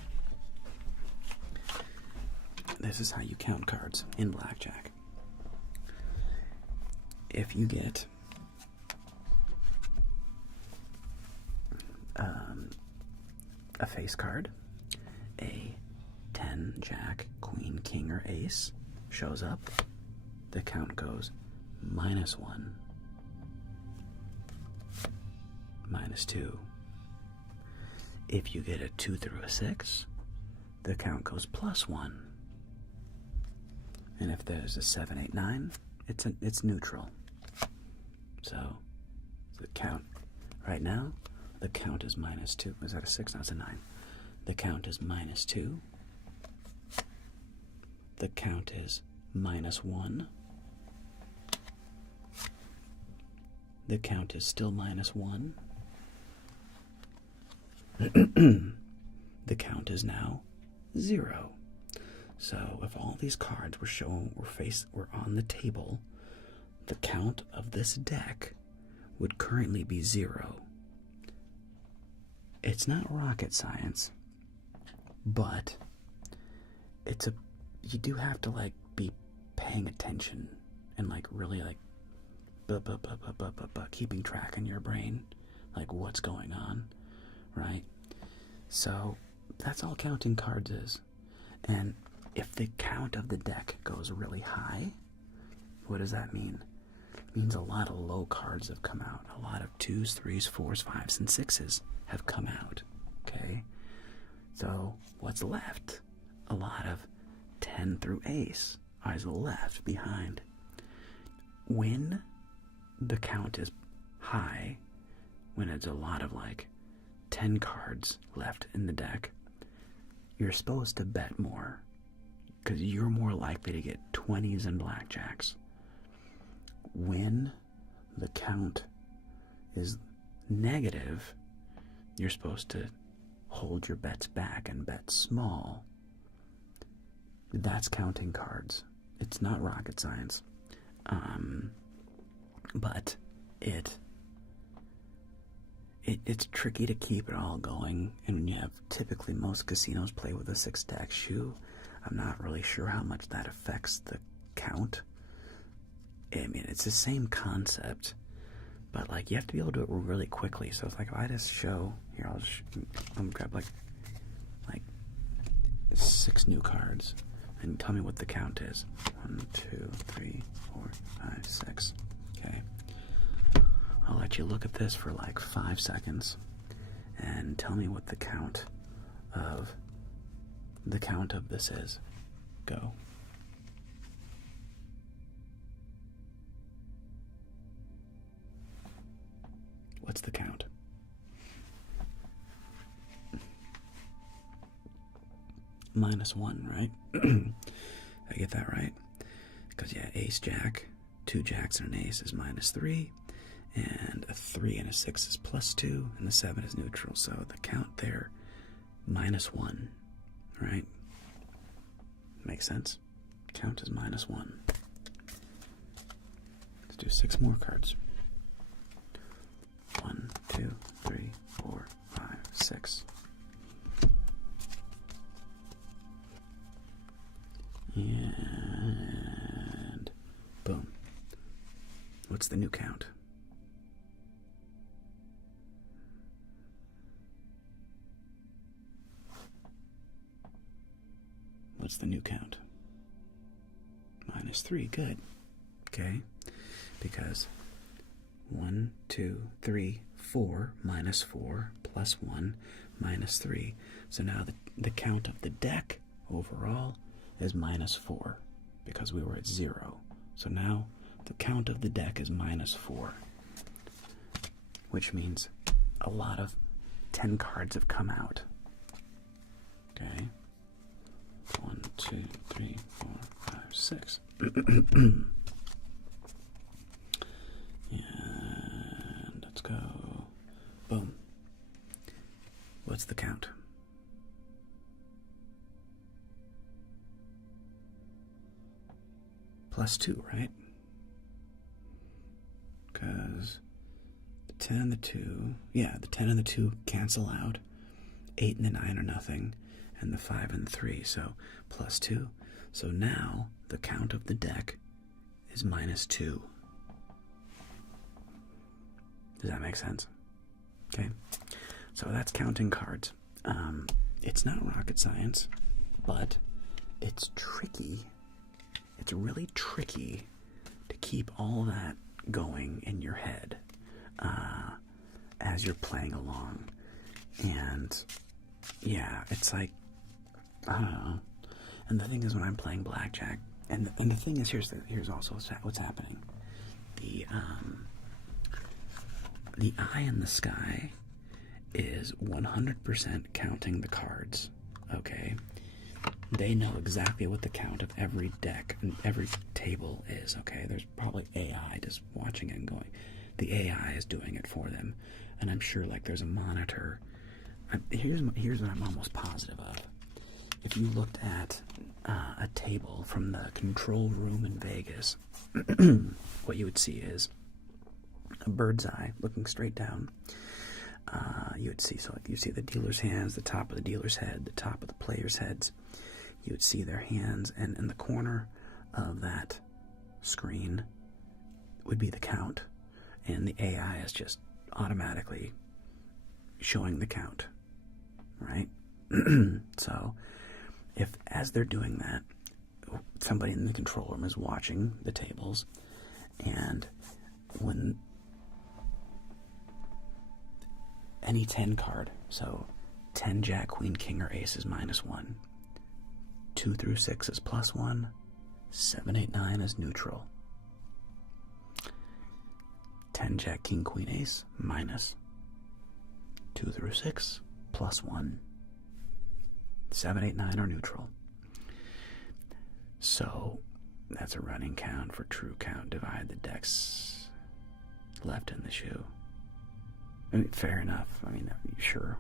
This is how you count cards in Blackjack. If you get a face card, a 10, Jack, Queen, King, or Ace shows up, the count goes -1, -2. If you get a 2 through a 6, the count goes +1. And if there's a 7, 8, 9, it's neutral. So the count right now, the count is -2. Is that a 6? No, it's a 9. The count is -2. The count is -1. The count is still -1. The count is now 0. So if all these cards were on the table, the count of this deck would currently be 0. It's not rocket science, but you do have to be paying attention and really keeping track in your brain, what's going on, right? So that's all counting cards is. And if the count of the deck goes really high, what does that mean? It means a lot of low cards have come out. A lot of 2s, 3s, 4s, 5s, and 6s have come out. Okay? So what's left? A lot of 10 through ace is left behind. When the count is high, when it's a lot of like 10 cards left in the deck, you're supposed to bet more because you're more likely to get 20s and blackjacks. When the count is negative, you're supposed to hold your bets back and bet small. That's counting cards. It's not rocket science. But it's tricky to keep it all going, and when you have, typically most casinos play with a 6-stack shoe. I'm not really sure how much that affects the count. I mean, it's the same concept, but like you have to be able to do it really quickly. So it's like if I just show here, I'm gonna grab like 6 new cards and tell me what the count is. 1, 2, 3, 4, 5, 6. Okay. I'll let you look at this for like 5 seconds and tell me what the count of this is. Go. What's the count? -1, right? I get that right? Because yeah, ace jack, 2 jacks and an ace is -3, and a 3 and a 6 is +2, and the 7 is neutral. So the count there, -1, right? Makes sense. Count is -1. Let's do 6 more cards. 1, 2, 3, 4, 5, 6. And boom. What's the new count? What's the new count? -3. Good. Okay. Because 1, 2, 3, 4, -4, +1, -3. So now the count of the deck overall is -4 because we were at 0. So now the count of the deck is -4, which means a lot of 10 cards have come out. Okay. 1, 2, 3, 4, 5, 6. And let's go. Boom. What's the count? +2, right? Because the 10 and the 2, yeah, the 10 and the 2 cancel out. 8 and the 9 are nothing, and the 5 and the 3, so +2. So now the count of the deck is -2. Does that make sense? Okay, so that's counting cards. It's not rocket science, but it's tricky. It's really tricky to keep all that going in your head as you're playing along. And yeah, it's like, I don't know. And the thing is, when I'm playing blackjack, and the thing is, here's also what's happening. The eye in the sky is 100% counting the cards. Okay, they know exactly what the count of every deck and every table is. Okay, there's probably AI just watching it and going. The AI is doing it for them, and I'm sure like there's a monitor. Here's what I'm almost positive of. If you looked at a table from the control room in Vegas, what you would see is a bird's eye looking straight down. You would see, so you see the dealer's hands, the top of the dealer's head, the top of the player's heads. You would see their hands, and in the corner of that screen would be the count, and the AI is just automatically showing the count, right? So if as they're doing that, somebody in the control room is watching the tables, and when any 10 card, so 10 Jack, Queen, King, or Ace is -1. 2 through 6 is +1. 7, 8, 9 is neutral. 10 Jack, King, Queen, Ace, minus. 2 through 6, +1. 7, 8, 9 are neutral. So that's a running count. For true count, divide the decks left in the shoe. I mean, fair enough. I mean, sure.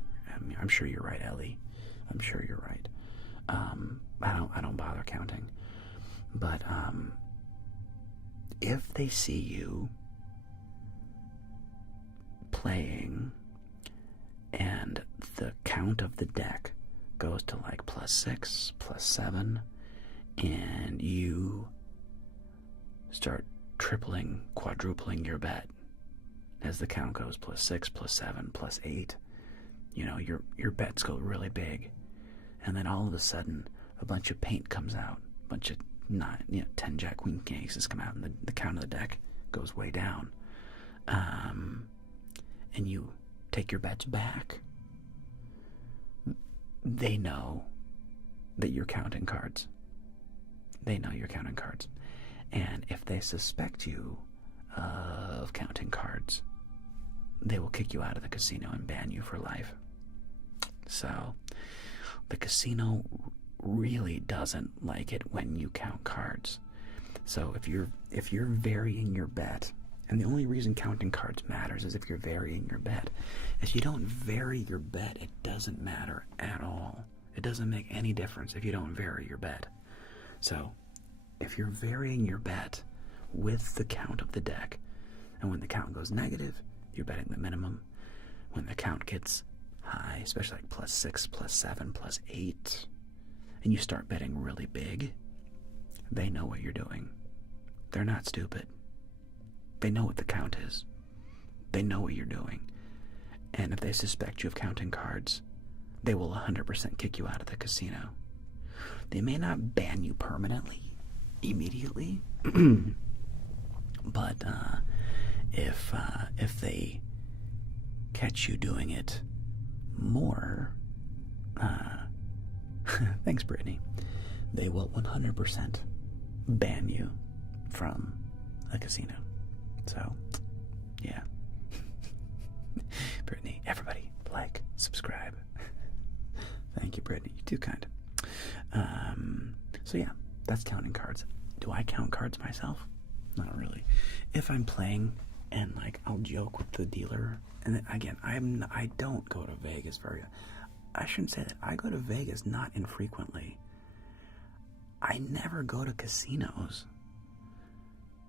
I'm sure you're right, Ellie. I'm sure you're right. I don't bother counting. But if they see you playing and the count of the deck goes to like +6, +7, and you start tripling, quadrupling your bet as the count goes +6, +7, +8, you know, your bets go really big, and then all of a sudden a bunch of paint comes out, a bunch of 10 Jack, Queen, King, Aces come out, and the count of the deck goes way down, and you take your bets back. They know that you're counting cards. They know you're counting cards. And if they suspect you of counting cards, they will kick you out of the casino and ban you for life. So, the casino really doesn't like it when you count cards. So if you're varying your bet, and the only reason counting cards matters is if you're varying your bet. If you don't vary your bet, it doesn't matter at all. It doesn't make any difference if you don't vary your bet. So, if you're varying your bet with the count of the deck, and when the count goes negative, you're betting the minimum. When the count gets high, especially like +6, +7, +8, and you start betting really big, they know what you're doing. They're not stupid. They know what the count is. They know what you're doing. And if they suspect you of counting cards, they will 100% kick you out of the casino. They may not ban you permanently, immediately, but if they catch you doing it more, thanks, Brittany, they will 100% ban you from a casino. So, yeah. Brittany, everybody, like, subscribe. Thank you, Brittany. You're too kind. So yeah, that's counting cards. Do I count cards myself? Not really. If I'm playing and like I'll joke with the dealer, and then, again, I don't go to Vegas very. I shouldn't say that. I go to Vegas not infrequently. I never go to casinos.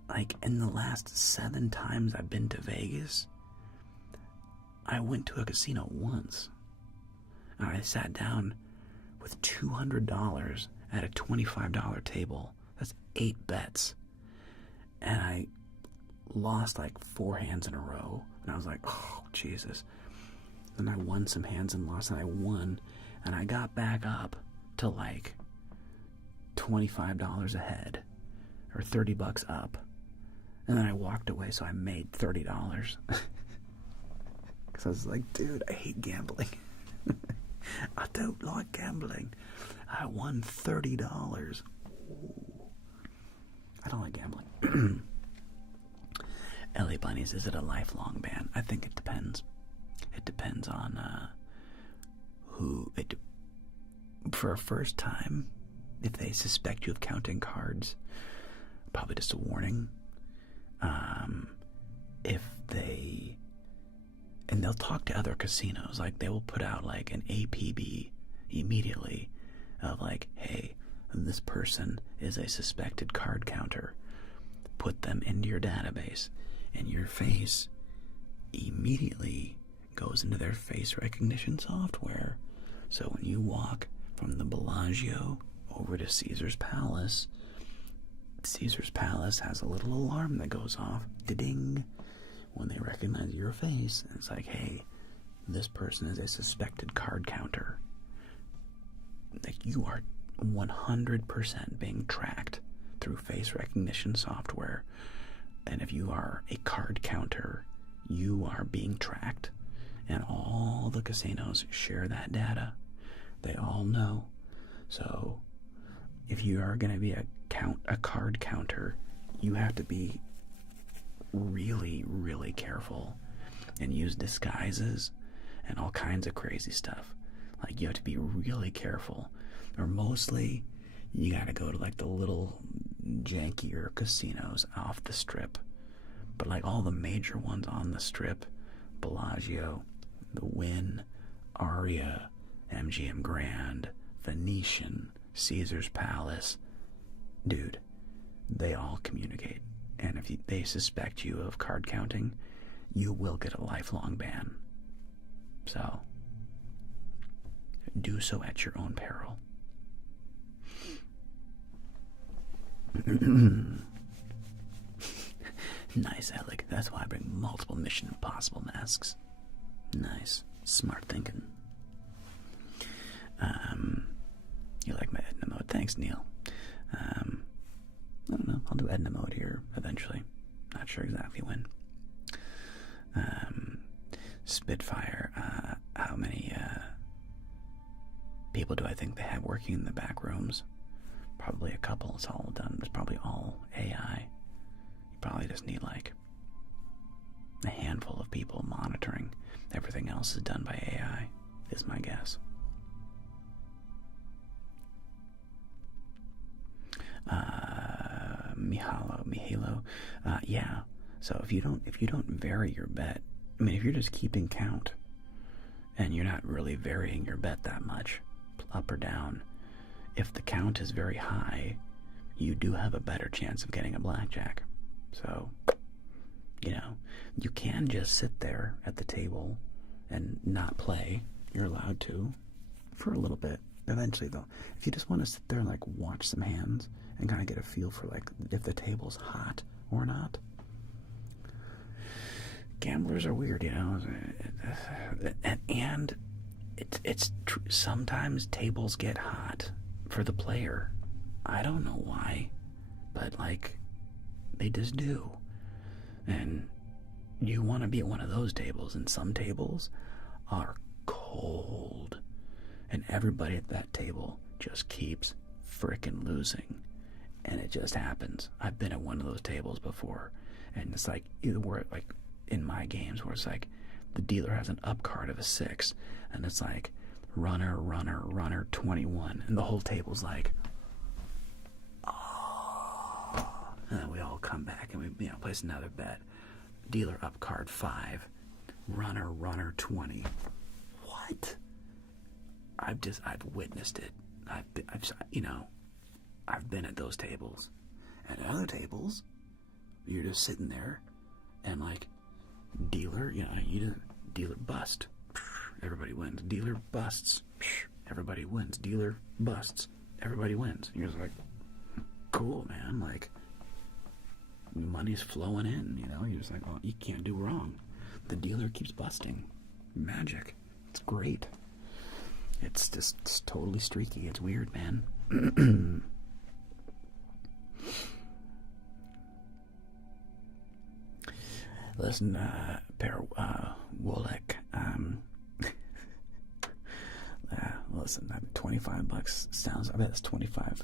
Like, in the last 7 times I've been to Vegas, I went to a casino once. And I sat down with $200 at a $25 table. That's 8 bets. And I lost like 4 hands in a row. And I was like, oh, Jesus. Then I won some hands and lost, and I won. And I got back up to like $25 ahead, or $30 up. And then I walked away, so I made $30. Because I was like, dude, I hate gambling. I don't like gambling. I won $30. Ooh. I don't like gambling. LA Bunnies, is it a lifelong ban? I think it depends. It depends on who. For a first time, if they suspect you of counting cards, probably just a warning. If they, and they'll talk to other casinos, like they will put out like an APB immediately of like, hey, this person is a suspected card counter. Put them into your database, and your face immediately goes into their face recognition software. So when you walk from the Bellagio over to Caesar's Palace has a little alarm that goes off, ding, when they recognize your face. And it's like, hey, this person is a suspected card counter. Like, you are 100% being tracked through face recognition software. And if you are a card counter, you are being tracked. and all the casinos share that data. They all know. So if you are going to be a card counter, you have to be really, really careful and use disguises and all kinds of crazy stuff. Like, you have to be really careful. Or mostly, you gotta go to like the little jankier casinos off the strip. But like all the major ones on the strip, Bellagio, the Wynn, Aria, MGM Grand, Venetian, Caesar's Palace, dude, they all communicate. And if they suspect you of card counting, you will get a lifelong ban. So, do so at your own peril. Nice, Alec. That's why I bring multiple Mission Impossible masks. Nice. Smart thinking. You like my Edna mode? Thanks, Neil. I don't know. I'll do Edna mode here eventually. Not sure exactly when. Spitfire. How many people do I think they have working in the back rooms? Probably a couple. It's all done. It's probably all AI. You probably just need like a handful of people monitoring. Everything else is done by AI, is my guess. Mihalo. Yeah. So if you don't vary your bet, I mean, if you're just keeping count and you're not really varying your bet that much, up or down, if the count is very high, you do have a better chance of getting a blackjack. So, you can just sit there at the table and not play. You're allowed to for a little bit. Eventually, though, if you just want to sit there and like watch some hands and kind of get a feel for like if the table's hot or not. Gamblers are weird, and it's sometimes tables get hot for the player. I don't know why, but like they just do. And you want to be at one of those tables, and some tables are cold, and everybody at that table just keeps frickin' losing, and it just happens. I've been at one of those tables before, and it's like either where like in my games where it's like the dealer has an up card of a 6, and it's like runner 21, and the whole table's like, oh, and then we all come back and we place another bet. Dealer up card 5, runner 20. What? I've witnessed it. I've been at those tables. And at other tables, you're just sitting there and like dealer, dealer bust. Everybody wins. Dealer busts. Everybody wins. Dealer busts. Everybody wins. You're just like, cool, man. Like, money's flowing in, You're just like, well, you can't do wrong. The dealer keeps busting. Magic. It's great. It's totally streaky. It's weird, man. Listen, Wolek, listen, $25 I bet it's 25.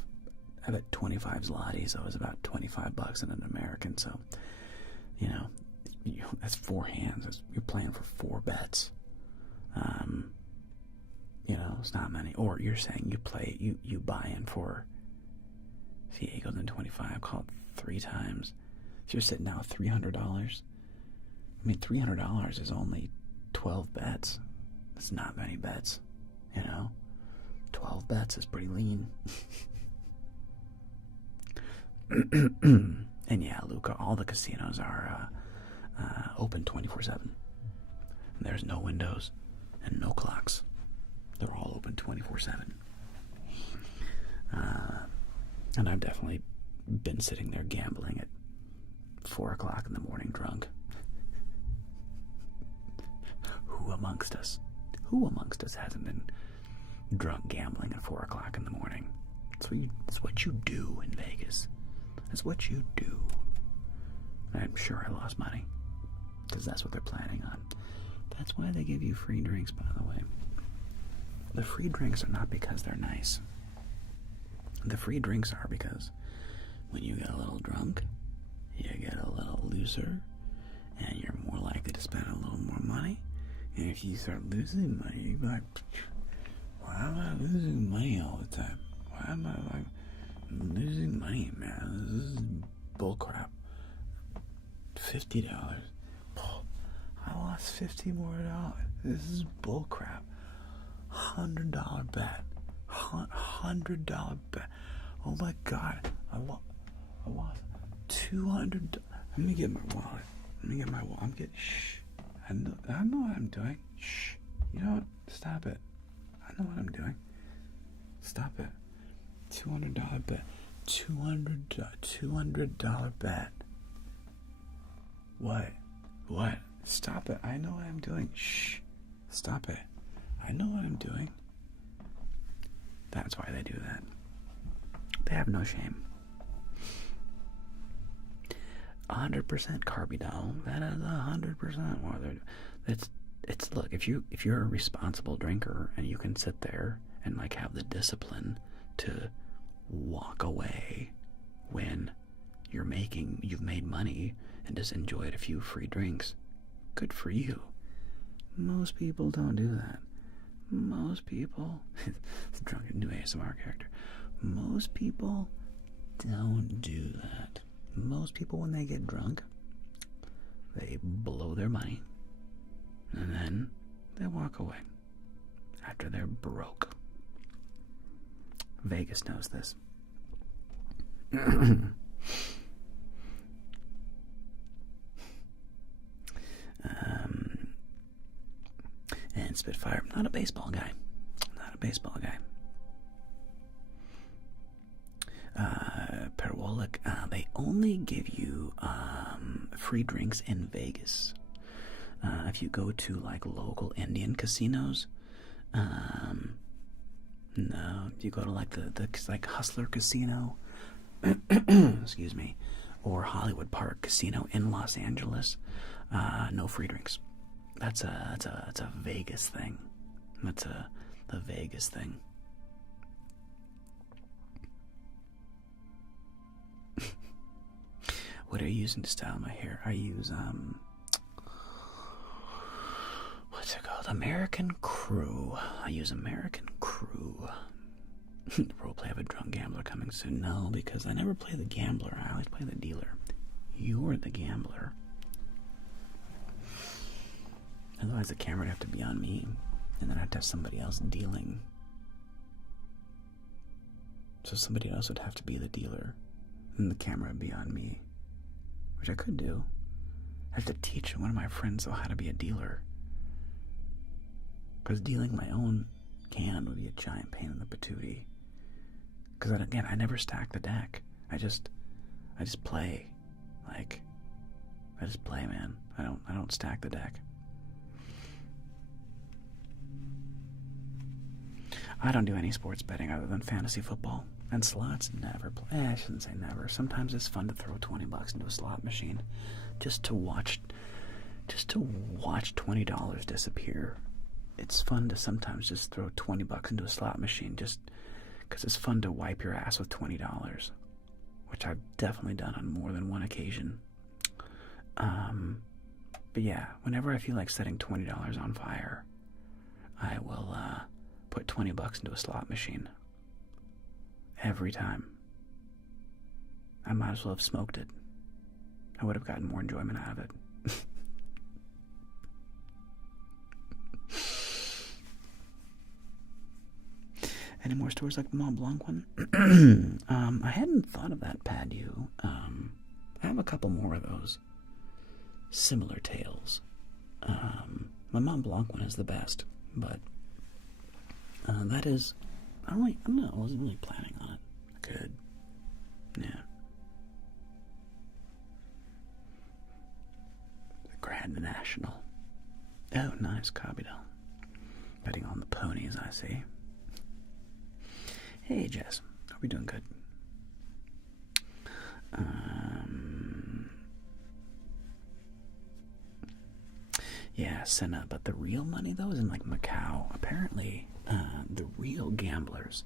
I bet 25 zloty, so it's about $25 in an American. So, that's 4 hands. You're playing for 4 bets. It's not many. Or you're saying you buy in for. See, he goes in 25, call it 3 times. So you're sitting now $300. I mean, $300 is only 12 bets. That's not many bets, 12 bets is pretty lean. And yeah, Luca, all the casinos are open 24/7. There's no windows and no clocks. They're all open 24/7. And I've definitely been sitting there gambling at 4 o'clock in the morning drunk. Who amongst us hasn't been drunk gambling at 4 o'clock in the morning? It's what you do in Vegas. That's what you do. I'm sure I lost money, because that's what they're planning on. That's why they give you free drinks, by the way. The free drinks are not because they're nice. The free drinks are because when you get a little drunk, you get a little looser, and you're more likely to spend a little more money. And if you start losing money, you're like, why am I losing money all the time? Why am I like losing money, man? This is bullcrap. $50. I lost $50 more. This is bullcrap. $100 bet. $100 bet. Oh my God. I lost $200. Let me get my wallet. I'm getting, shh. I know what I'm doing. Shh. You know what? Stop it. I know what I'm doing. Stop it. $200 bet. $200 bet. What? Stop it. I know what I'm doing. Shh. Stop it. I know what I'm doing. That's why they do that. They have no shame. 100% carbidol. That is 100%. Well, it's look, if you're a responsible drinker and you can sit there and like have the discipline to walk away when you've made money and just enjoyed a few free drinks, good for you. Most people don't do that. Most people, it's a drunken new ASMR character. Most people don't do that. Most people, when they get drunk, they blow their money and then they walk away after they're broke. Vegas knows this. And Spitfire, not a baseball guy. Perwolik, they only give you free drinks in Vegas. If you go to like local Indian casinos, no. If you go to like the like Hustler Casino, excuse me, or Hollywood Park Casino in Los Angeles, no free drinks. That's a Vegas thing. That's a Vegas thing. What are you using to style my hair? I use what's it called? American Crew. I use American Crew. Roleplay of a drunk gambler coming soon. No, because I never play the gambler. I always play the dealer. You're the gambler. Otherwise the camera would have to be on me, and then I'd have somebody else dealing. So somebody else would have to be the dealer, and the camera would be on me, which I could do. I have to teach one of my friends how to be a dealer, because dealing my own can would be a giant pain in the patootie. Because again, I never stack the deck. I just play. Like, I just play, man. I don't stack the deck. I don't do any sports betting other than fantasy football and slots. Never play. I shouldn't say never. Sometimes it's fun to throw $20 into a slot machine, just to watch $20 disappear. It's fun to sometimes just throw $20 into a slot machine, just because it's fun to wipe your ass with $20, which I've definitely done on more than one occasion. But yeah, whenever I feel like setting $20 on fire, I will put $20 into a slot machine. Every time. I might as well have smoked it. I would have gotten more enjoyment out of it. Any more stories like the Mont Blanc one? I hadn't thought of that, Padu. I have a couple more of those similar tales. My Mont Blanc one is the best, but that is, I don't know, I wasn't really planning on it. I could. Yeah. The Grand National. Oh, nice, Carbidel. Betting on the ponies, I see. Hey, Jess. Hope you're doing good. Yeah, Yeah, Senna. But the real money, though, is in, like, Macau. Apparently, the real gamblers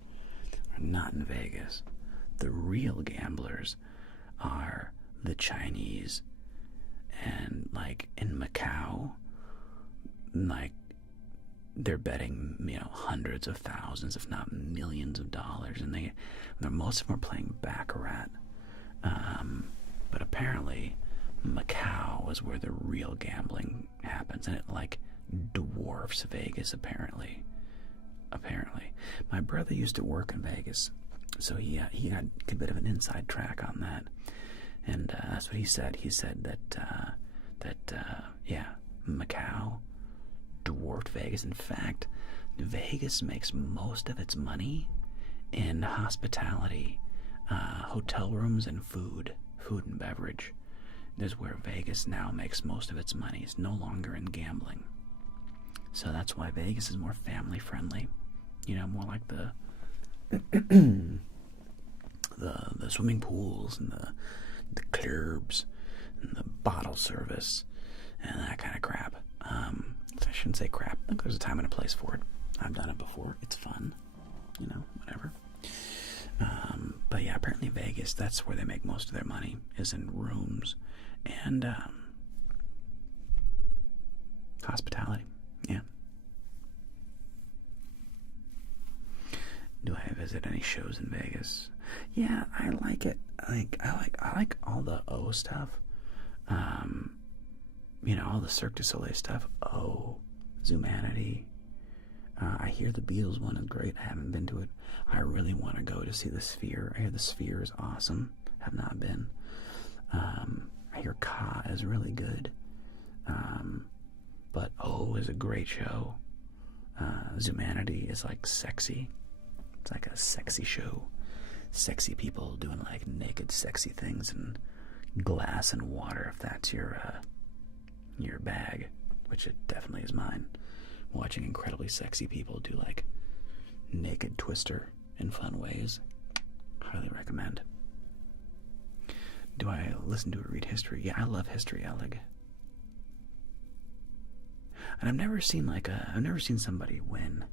are not in Vegas. The real gamblers are the Chinese. And, like, in Macau, like, they're betting, hundreds of thousands, if not millions of dollars. And most of them are playing Baccarat. But apparently, Macau is where the real gambling happens, and it like dwarfs Vegas. Apparently, my brother used to work in Vegas, so he got a bit of an inside track on that, and that's what he said. He said that Macau dwarfed Vegas. In fact, Vegas makes most of its money in hospitality, hotel rooms, and food and beverage. Is where Vegas now makes most of its money. It's no longer in gambling. So that's why Vegas is more family friendly. More like the the swimming pools and the clubs and the bottle service and that kind of crap. I shouldn't say crap. I think there's a time and a place for it. I've done it before. It's fun. Whatever. But yeah, apparently Vegas, that's where they make most of their money, is in rooms and hospitality. Yeah. Do I visit any shows in Vegas? Yeah, I like it. I like all the O stuff. All the Cirque du Soleil stuff. Zumanity. I hear the Beatles one is great. I haven't been to it. I really want to go to see the Sphere. I hear the Sphere is awesome. Have not been. I hear Ka is really good. But O is a great show. Zumanity is like sexy. It's like a sexy show. Sexy people doing like naked sexy things and glass and water, if that's your bag, which it definitely is mine. Watching incredibly sexy people do like naked twister in fun ways. Highly recommend. Do I listen to or read history? Yeah, I love history, Alec. And I've never seen somebody win.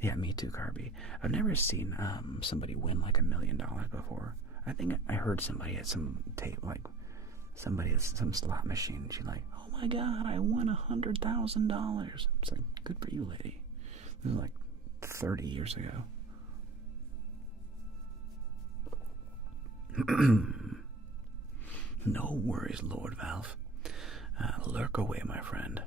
Yeah, me too, Carby. I've never seen somebody win like $1 million before. I think I heard somebody at some tape, like somebody at some slot machine. She's like, "Oh my God, I won $100,000." It's like, good for you, lady. This was like 30 years ago. No worries, Lord Valve. Lurk away, my friend.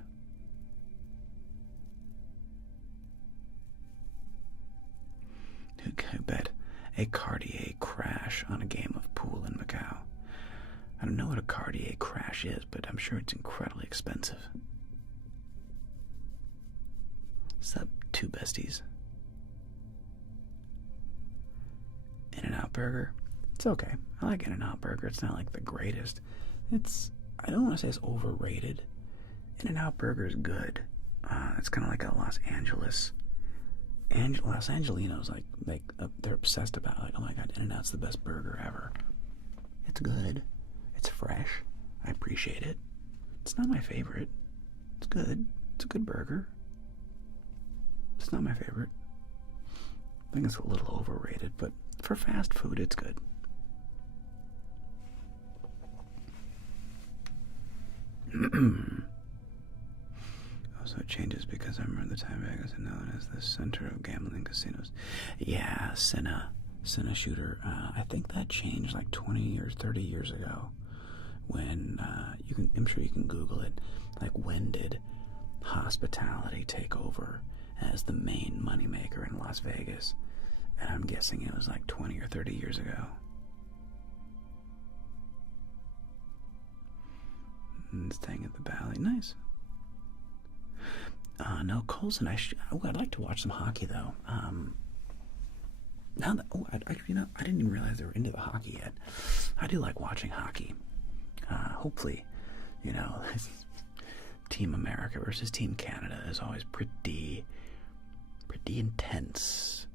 Who could bet a Cartier crash on a game of pool in Macau? I don't know what a Cartier crash is, but I'm sure it's incredibly expensive. What's up, two besties? In-N-Out Burger? It's okay. I like In-N-Out Burger. It's not like the greatest. I don't want to say it's overrated. In-N-Out Burger is good. It's kind of like a Los Angelinos, they're obsessed about, like, oh my God, In-N-Out's the best burger ever. It's good. It's fresh. I appreciate it. It's not my favorite. It's good. It's a good burger. It's not my favorite. I think it's a little overrated, but for fast food, it's good. Also, it changes because I remember the time Vegas is known as the center of gambling casinos. Yeah, Senna shooter. I think that changed like 20 years, 30 years ago. When I'm sure you can Google it. Like, when did hospitality take over as the main moneymaker in Las Vegas? And I'm guessing it was like 20 or 30 years ago. And staying at the Valley, nice. No, Colson, I'd like to watch some hockey, though. I didn't even realize they were into the hockey yet. I do like watching hockey. Hopefully, Team America versus Team Canada is always pretty intense.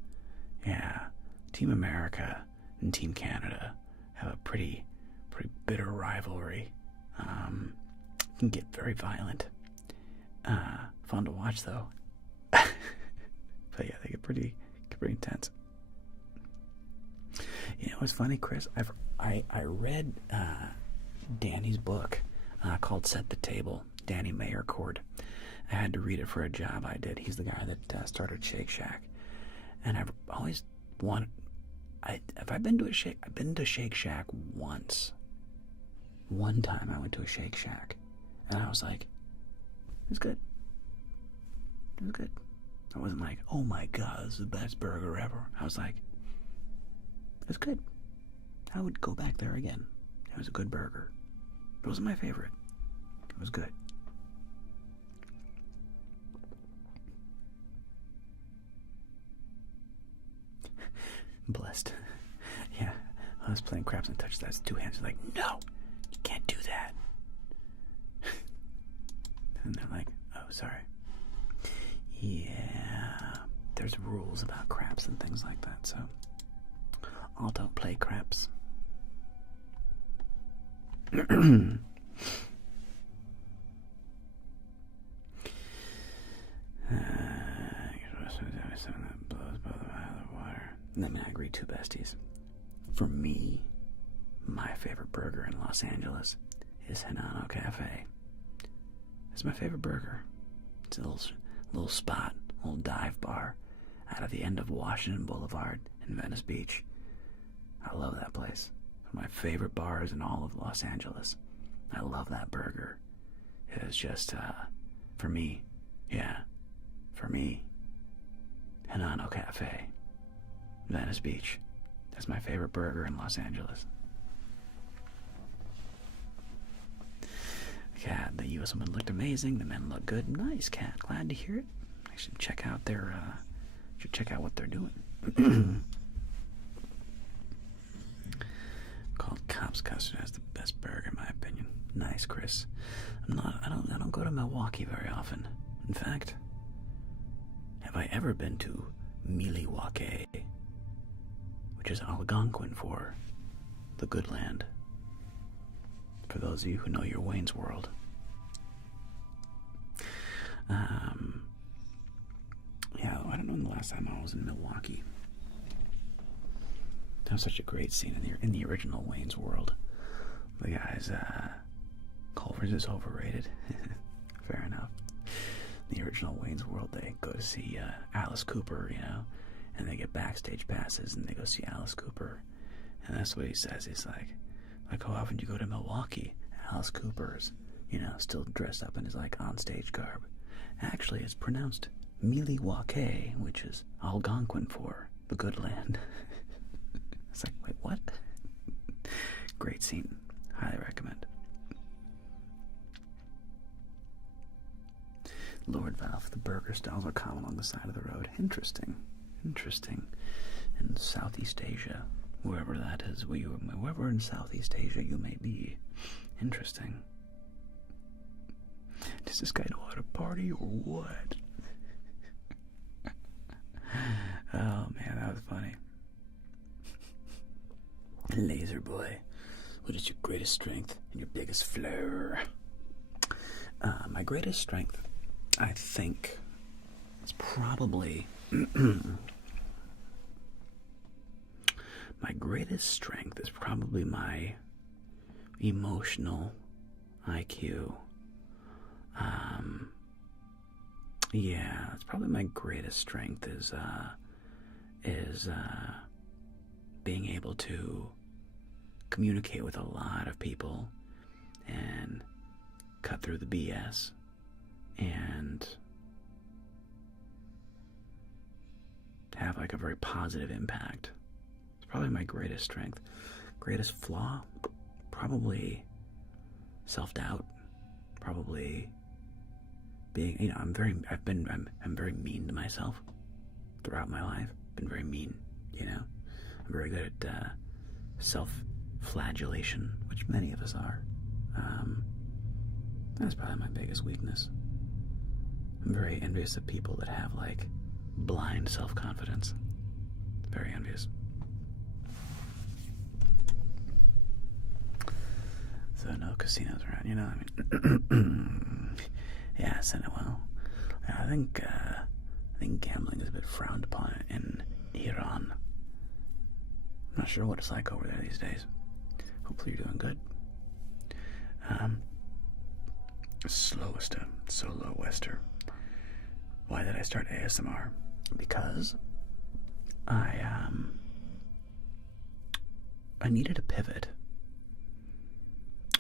Yeah, Team America and Team Canada have a pretty bitter rivalry. Can get very violent. Fun to watch though. But yeah, they get pretty intense. You know what's funny, Chris? I read Danny's book called Set the Table. Danny Mayercord. I had to read it for a job I did. He's the guy that started Shake Shack, and I've always wanted. I've been to Shake Shack once. One time I went to a Shake Shack, and I was like, it was good. It was good. I wasn't like, oh my god, this is the best burger ever. I was like, it was good. I would go back there again. It was a good burger. It wasn't my favorite. It was good. Blessed. Yeah, I was playing craps and touched that. 2 hands. Like, no, you can't do that. And they're like, oh, sorry. Yeah, there's rules about craps and things like that, so I'll don't play craps. I mean, I agree, two besties. For me, my favorite burger in Los Angeles is Hanano Cafe. It's my favorite burger. It's a little spot, a little dive bar out of the end of Washington Boulevard in Venice Beach. I love that place. It's one of my favorite bars in all of Los Angeles. I love that burger. It is just, for me, Hanano Cafe, Venice Beach. That's my favorite burger in Los Angeles. Cat, the U.S. women looked amazing. The men look good. Nice, Cat. Glad to hear it. I should check out what they're doing. Called Cops Custard has the best burger in my opinion. Nice, Chris. I don't go to Milwaukee very often. In fact, have I ever been to Milwaukee, which is Algonquin for the good land? For those of you who know your Wayne's World. Yeah, I don't know the last time I was in Milwaukee. That was such a great scene in the original Wayne's World. The guys, Culver's is overrated. Fair enough. In the original Wayne's World, they go to see Alice Cooper, and they get backstage passes and they go see Alice Cooper. And that's what he says. He's like, how often do you go to Milwaukee? Alice Cooper's, still dressed up in his, on-stage garb. Actually, it's pronounced Milwaukee, which is Algonquin for the good land. It's like, wait, what? Great scene. Highly recommend. Lord Valve, the burger stalls are common along the side of the road. Interesting. In Southeast Asia, wherever that is, wherever in Southeast Asia you may be. Interesting. Does this guy know how to party or what? Oh man, that was funny. Laser boy, what is your greatest strength and your biggest flair? My greatest strength, I think, is probably my greatest strength is probably my emotional IQ. Yeah, it's probably my greatest strength is being able to communicate with a lot of people and cut through the BS and have a very positive impact. It's probably my greatest strength. Greatest flaw, probably self-doubt. Probably being, I'm very mean to myself throughout my life. Been very mean, I'm very good at self-flagellation, which many of us are. That's probably my biggest weakness. I'm very envious of people that have blind self-confidence. Very envious. So no casinos around, Yes, and well, I think gambling is a bit frowned upon in Iran. I'm not sure what it's like over there these days. Hopefully you're doing good. Slowester, solo wester. Why did I start ASMR? Because I needed a pivot.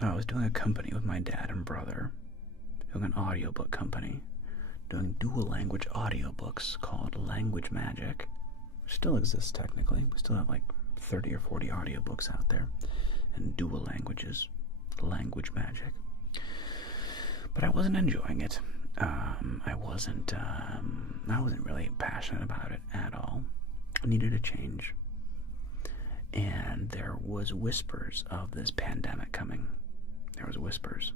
I was doing a company with my dad and brother, doing an audiobook company, doing dual language audiobooks called Language Magic, which still exists technically. We still have like 30 or 40 audiobooks out there in dual languages, Language Magic. But I wasn't enjoying it. I wasn't really passionate about it at all. I needed a change. And there was whispers of this pandemic coming. There was whispers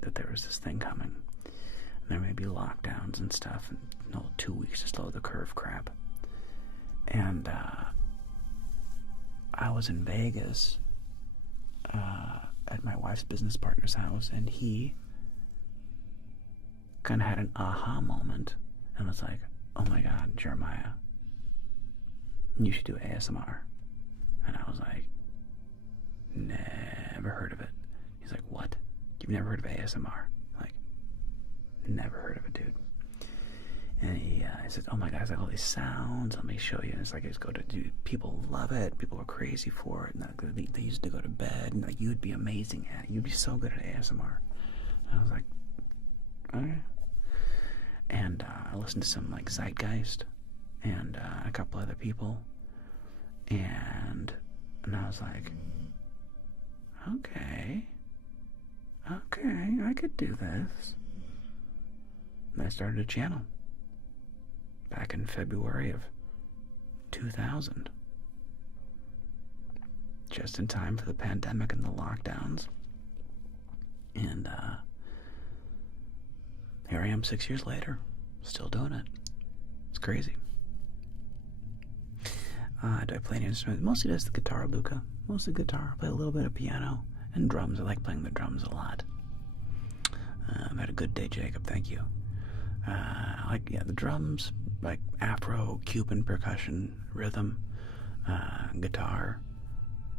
that there was this thing coming. And there may be lockdowns and stuff, and 2 weeks to slow the curve crap. And I was in Vegas at my wife's business partner's house, and he kind of had an aha moment and was like, oh my God, Jeremiah, you should do ASMR. And I was like, never heard of it. He's like, what? You've never heard of ASMR? I'm like, never heard of it, dude. And he said, oh my God, it's like all these sounds, let me show you. And it's like, people love it, people are crazy for it, and they used to go to bed, and like, you'd be amazing at it, you'd be so good at ASMR. And I was like, okay. And I listened to some like Zeitgeist and a couple other people, and I was like, okay, I could do this. And I started a channel back in February of 2000, just in time for the pandemic and the lockdowns. And here I am 6 years later, still doing it. It's crazy. Do I play any instruments? Mostly just the guitar, Luca. Mostly guitar. I play a little bit of piano and drums. I like playing the drums a lot. I've had a good day, Jacob. Thank you. The drums, like Afro, Cuban percussion, rhythm, guitar,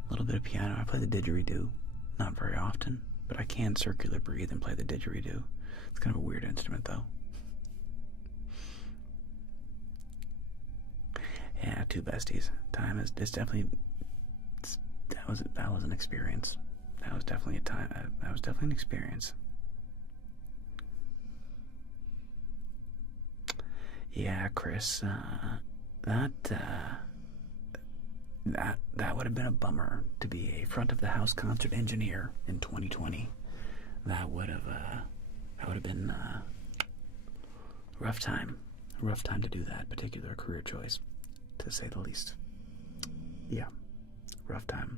a little bit of piano. I play the didgeridoo, not very often, but I can circular breathe and play the didgeridoo. It's kind of a weird instrument, though. Yeah, two besties. Time is definitely. That was an experience. That was definitely a time. That was definitely an experience. Yeah, Chris. That would have been a bummer to be a front of the house concert engineer in 2020. That would have been a rough time. A rough time to do that particular career choice, to say the least. Yeah, rough time.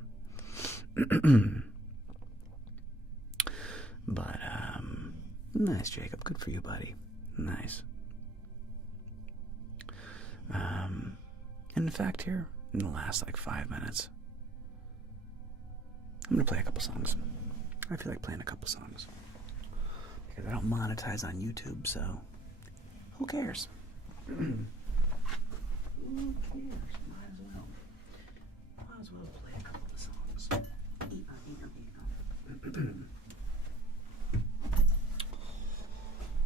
But nice, Jacob. Good for you, buddy. Nice. And in fact, here in the last 5 minutes, I'm gonna play a couple songs. I feel like playing a couple songs because I don't monetize on YouTube, so who cares? Who cares? Might as well play a couple of songs.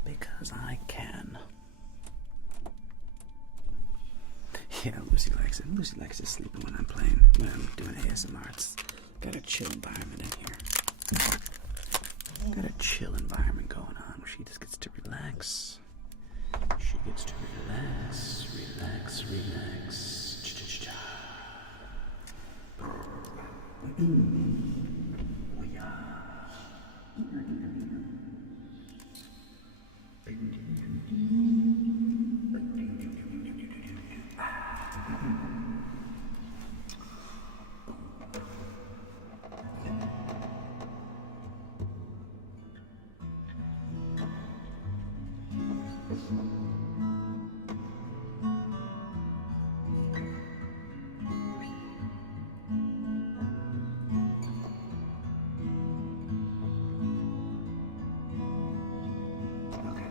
Because I can. Yeah, Lucy likes it. Lucy likes to sleep when I'm playing, when I'm doing ASMR. It's got a chill environment in here. Got a chill environment going on where she just gets to relax. She gets to relax, relax, relax. Cha-cha-cha. Oh yeah. Okay.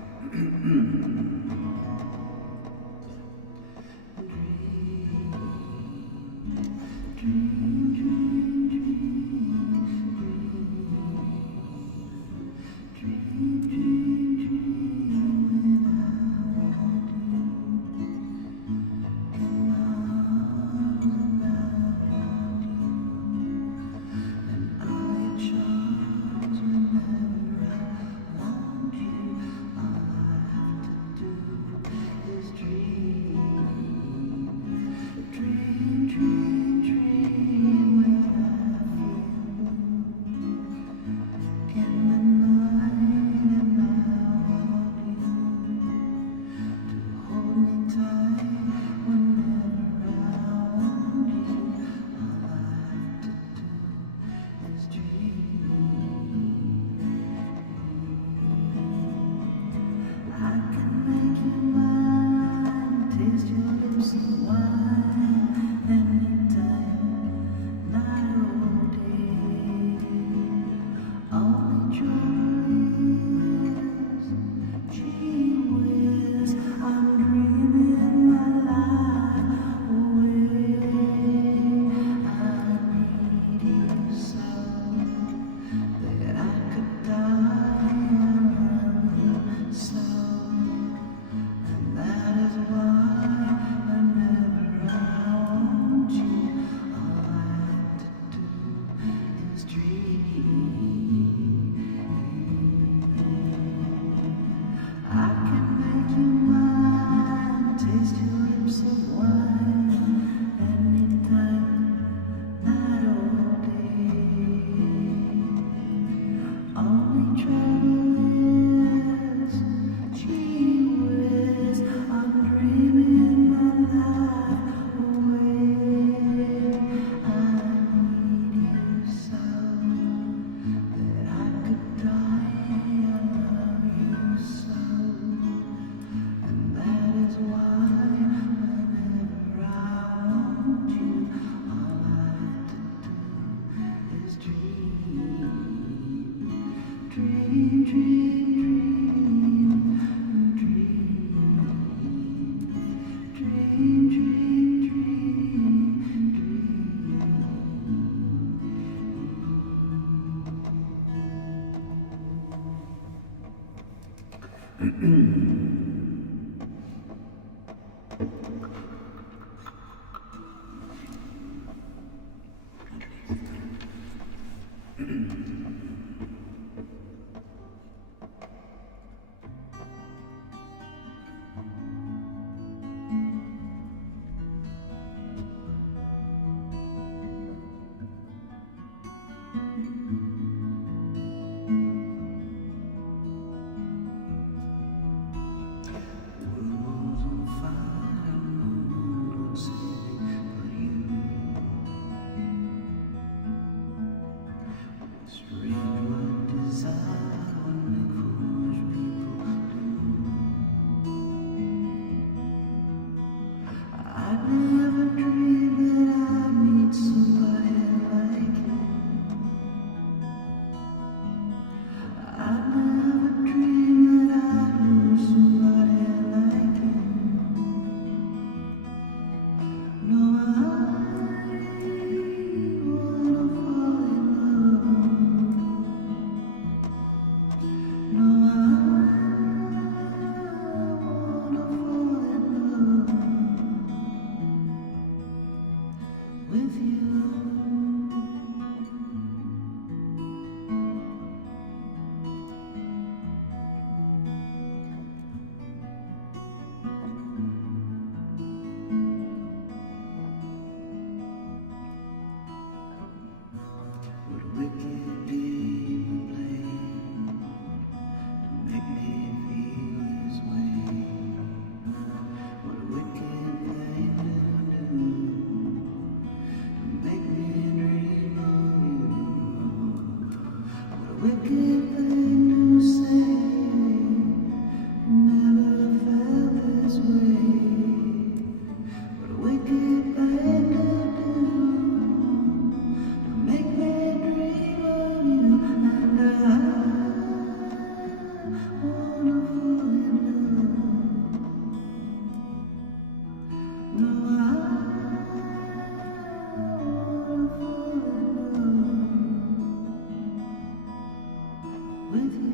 with you.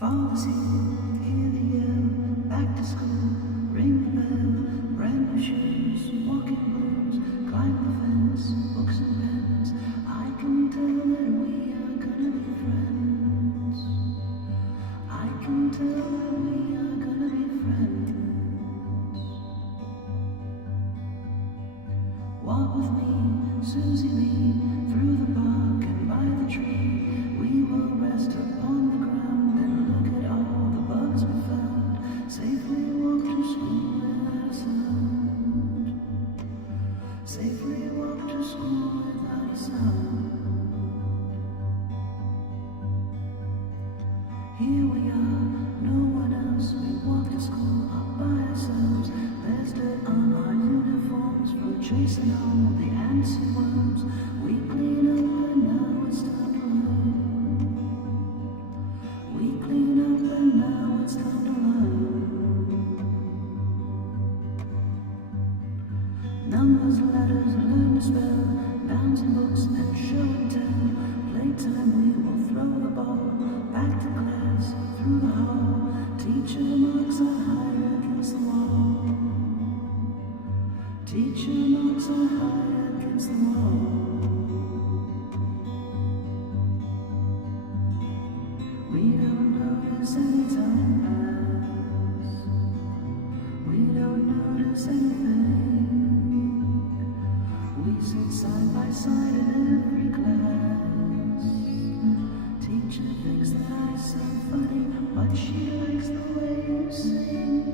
Father's here, hear the yell, back to school, ring the bell, brand new shoes, walking blues, climb the fence, books and pens. I can tell that we are gonna be friends. I can tell that we are gonna be friends. Walk with me, Susie Lee, through the park and by the tree. We will rest upon the ground and look at all the bugs we found. Safely walk to school without a sound. Safely walk to school without a sound. Here we are, no one else. We walk to school all by ourselves. There's dirt on our uniforms from chasing all the ants and worms. We clean up and now it's time to learn. We clean up and now it's time to learn. Numbers, letters, learn to spell, nouns and books and show and tell. Playtime we will throw the ball, back to class, through the hall. Teacher marks are higher against the wall. Teacher marks are higher against the wall. We don't notice any time pass. We don't notice anything. We sit side by side in every class. Teacher thinks that I sound funny, but she likes the way you sing.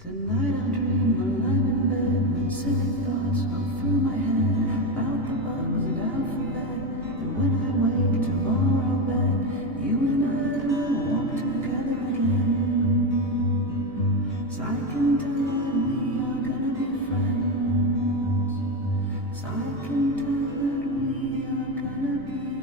Tonight I dream while I'm in bed, when silly thoughts go through my head about the bugs and alphabet. And when I wake tomorrow bed, you and I will walk together again. So I can tell that we are gonna be friends. So I can tell that we are gonna be friends.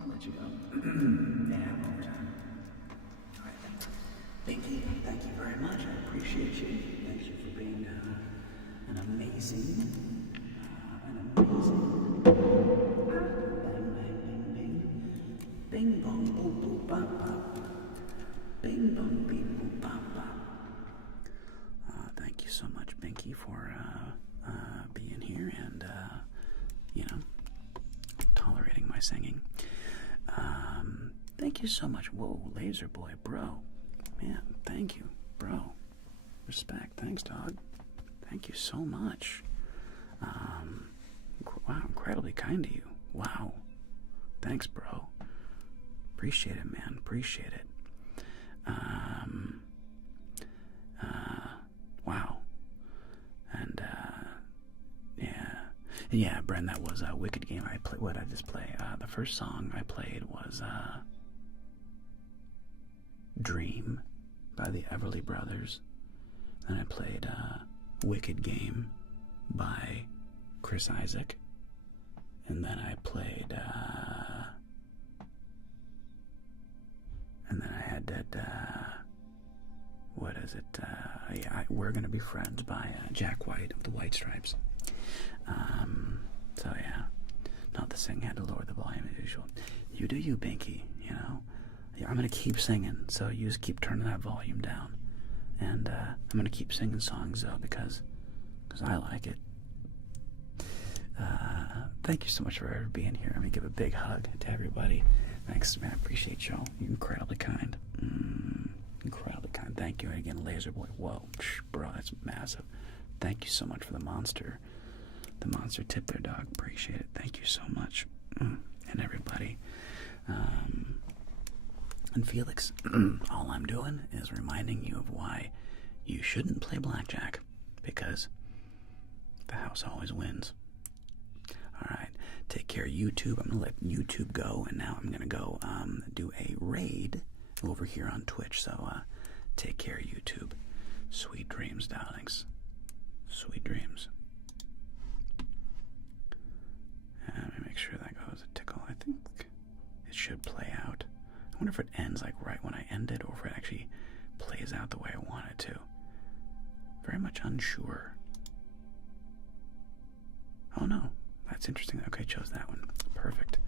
I'll let you go. Yeah, overtime. All right. Thank you very much. I appreciate you. Thank you for being an amazing, bang, bang, bing, bing, bing, bong, boop, boop, bop, bop, bing, bong, beep, boop, bop, bop. Thank you so much, Binky, for being here and, tolerating my singing. Thank you so much. Whoa, Laser Boy, bro. Man, thank you, bro. Respect. Thanks, dog. Thank you so much. Wow, incredibly kind to you. Wow. Thanks, bro. Appreciate it, man. Appreciate it. Wow. And, yeah, Bren, that was a Wicked Game. What did I just play? The first song I played was, Dream by the Everly Brothers. Then I played, Wicked Game by Chris Isaac. And then I played, and then I had that, what is it? We're Gonna Be Friends by Jack White of the White Stripes. So yeah, not the sing, had to lower the volume as usual. You do you, Binky, you know. Yeah, I'm gonna keep singing, so you just keep turning that volume down. And I'm gonna keep singing songs though, because I like it. Thank you so much for being here. Let me give a big hug to everybody. Thanks, man. I appreciate y'all. You're incredibly kind. Incredibly kind. Thank you again, Laser Boy. Whoa, bro, that's massive. Thank you so much for the monster tip there, dog. Appreciate it. Thank you so much. And everybody. And Felix, all I'm doing is reminding you of why you shouldn't play blackjack, because the house always wins. Alright, take care, YouTube. I'm going to let YouTube go, and now I'm going to go do a raid over here on Twitch. So take care, YouTube. Sweet dreams, darlings. Sweet dreams. And let me make sure that goes a tickle. I think it should play out. I wonder if it ends like right when I end it, or if it actually plays out the way I want it to. Very much unsure. Oh no, that's interesting. Okay, chose that one. Perfect.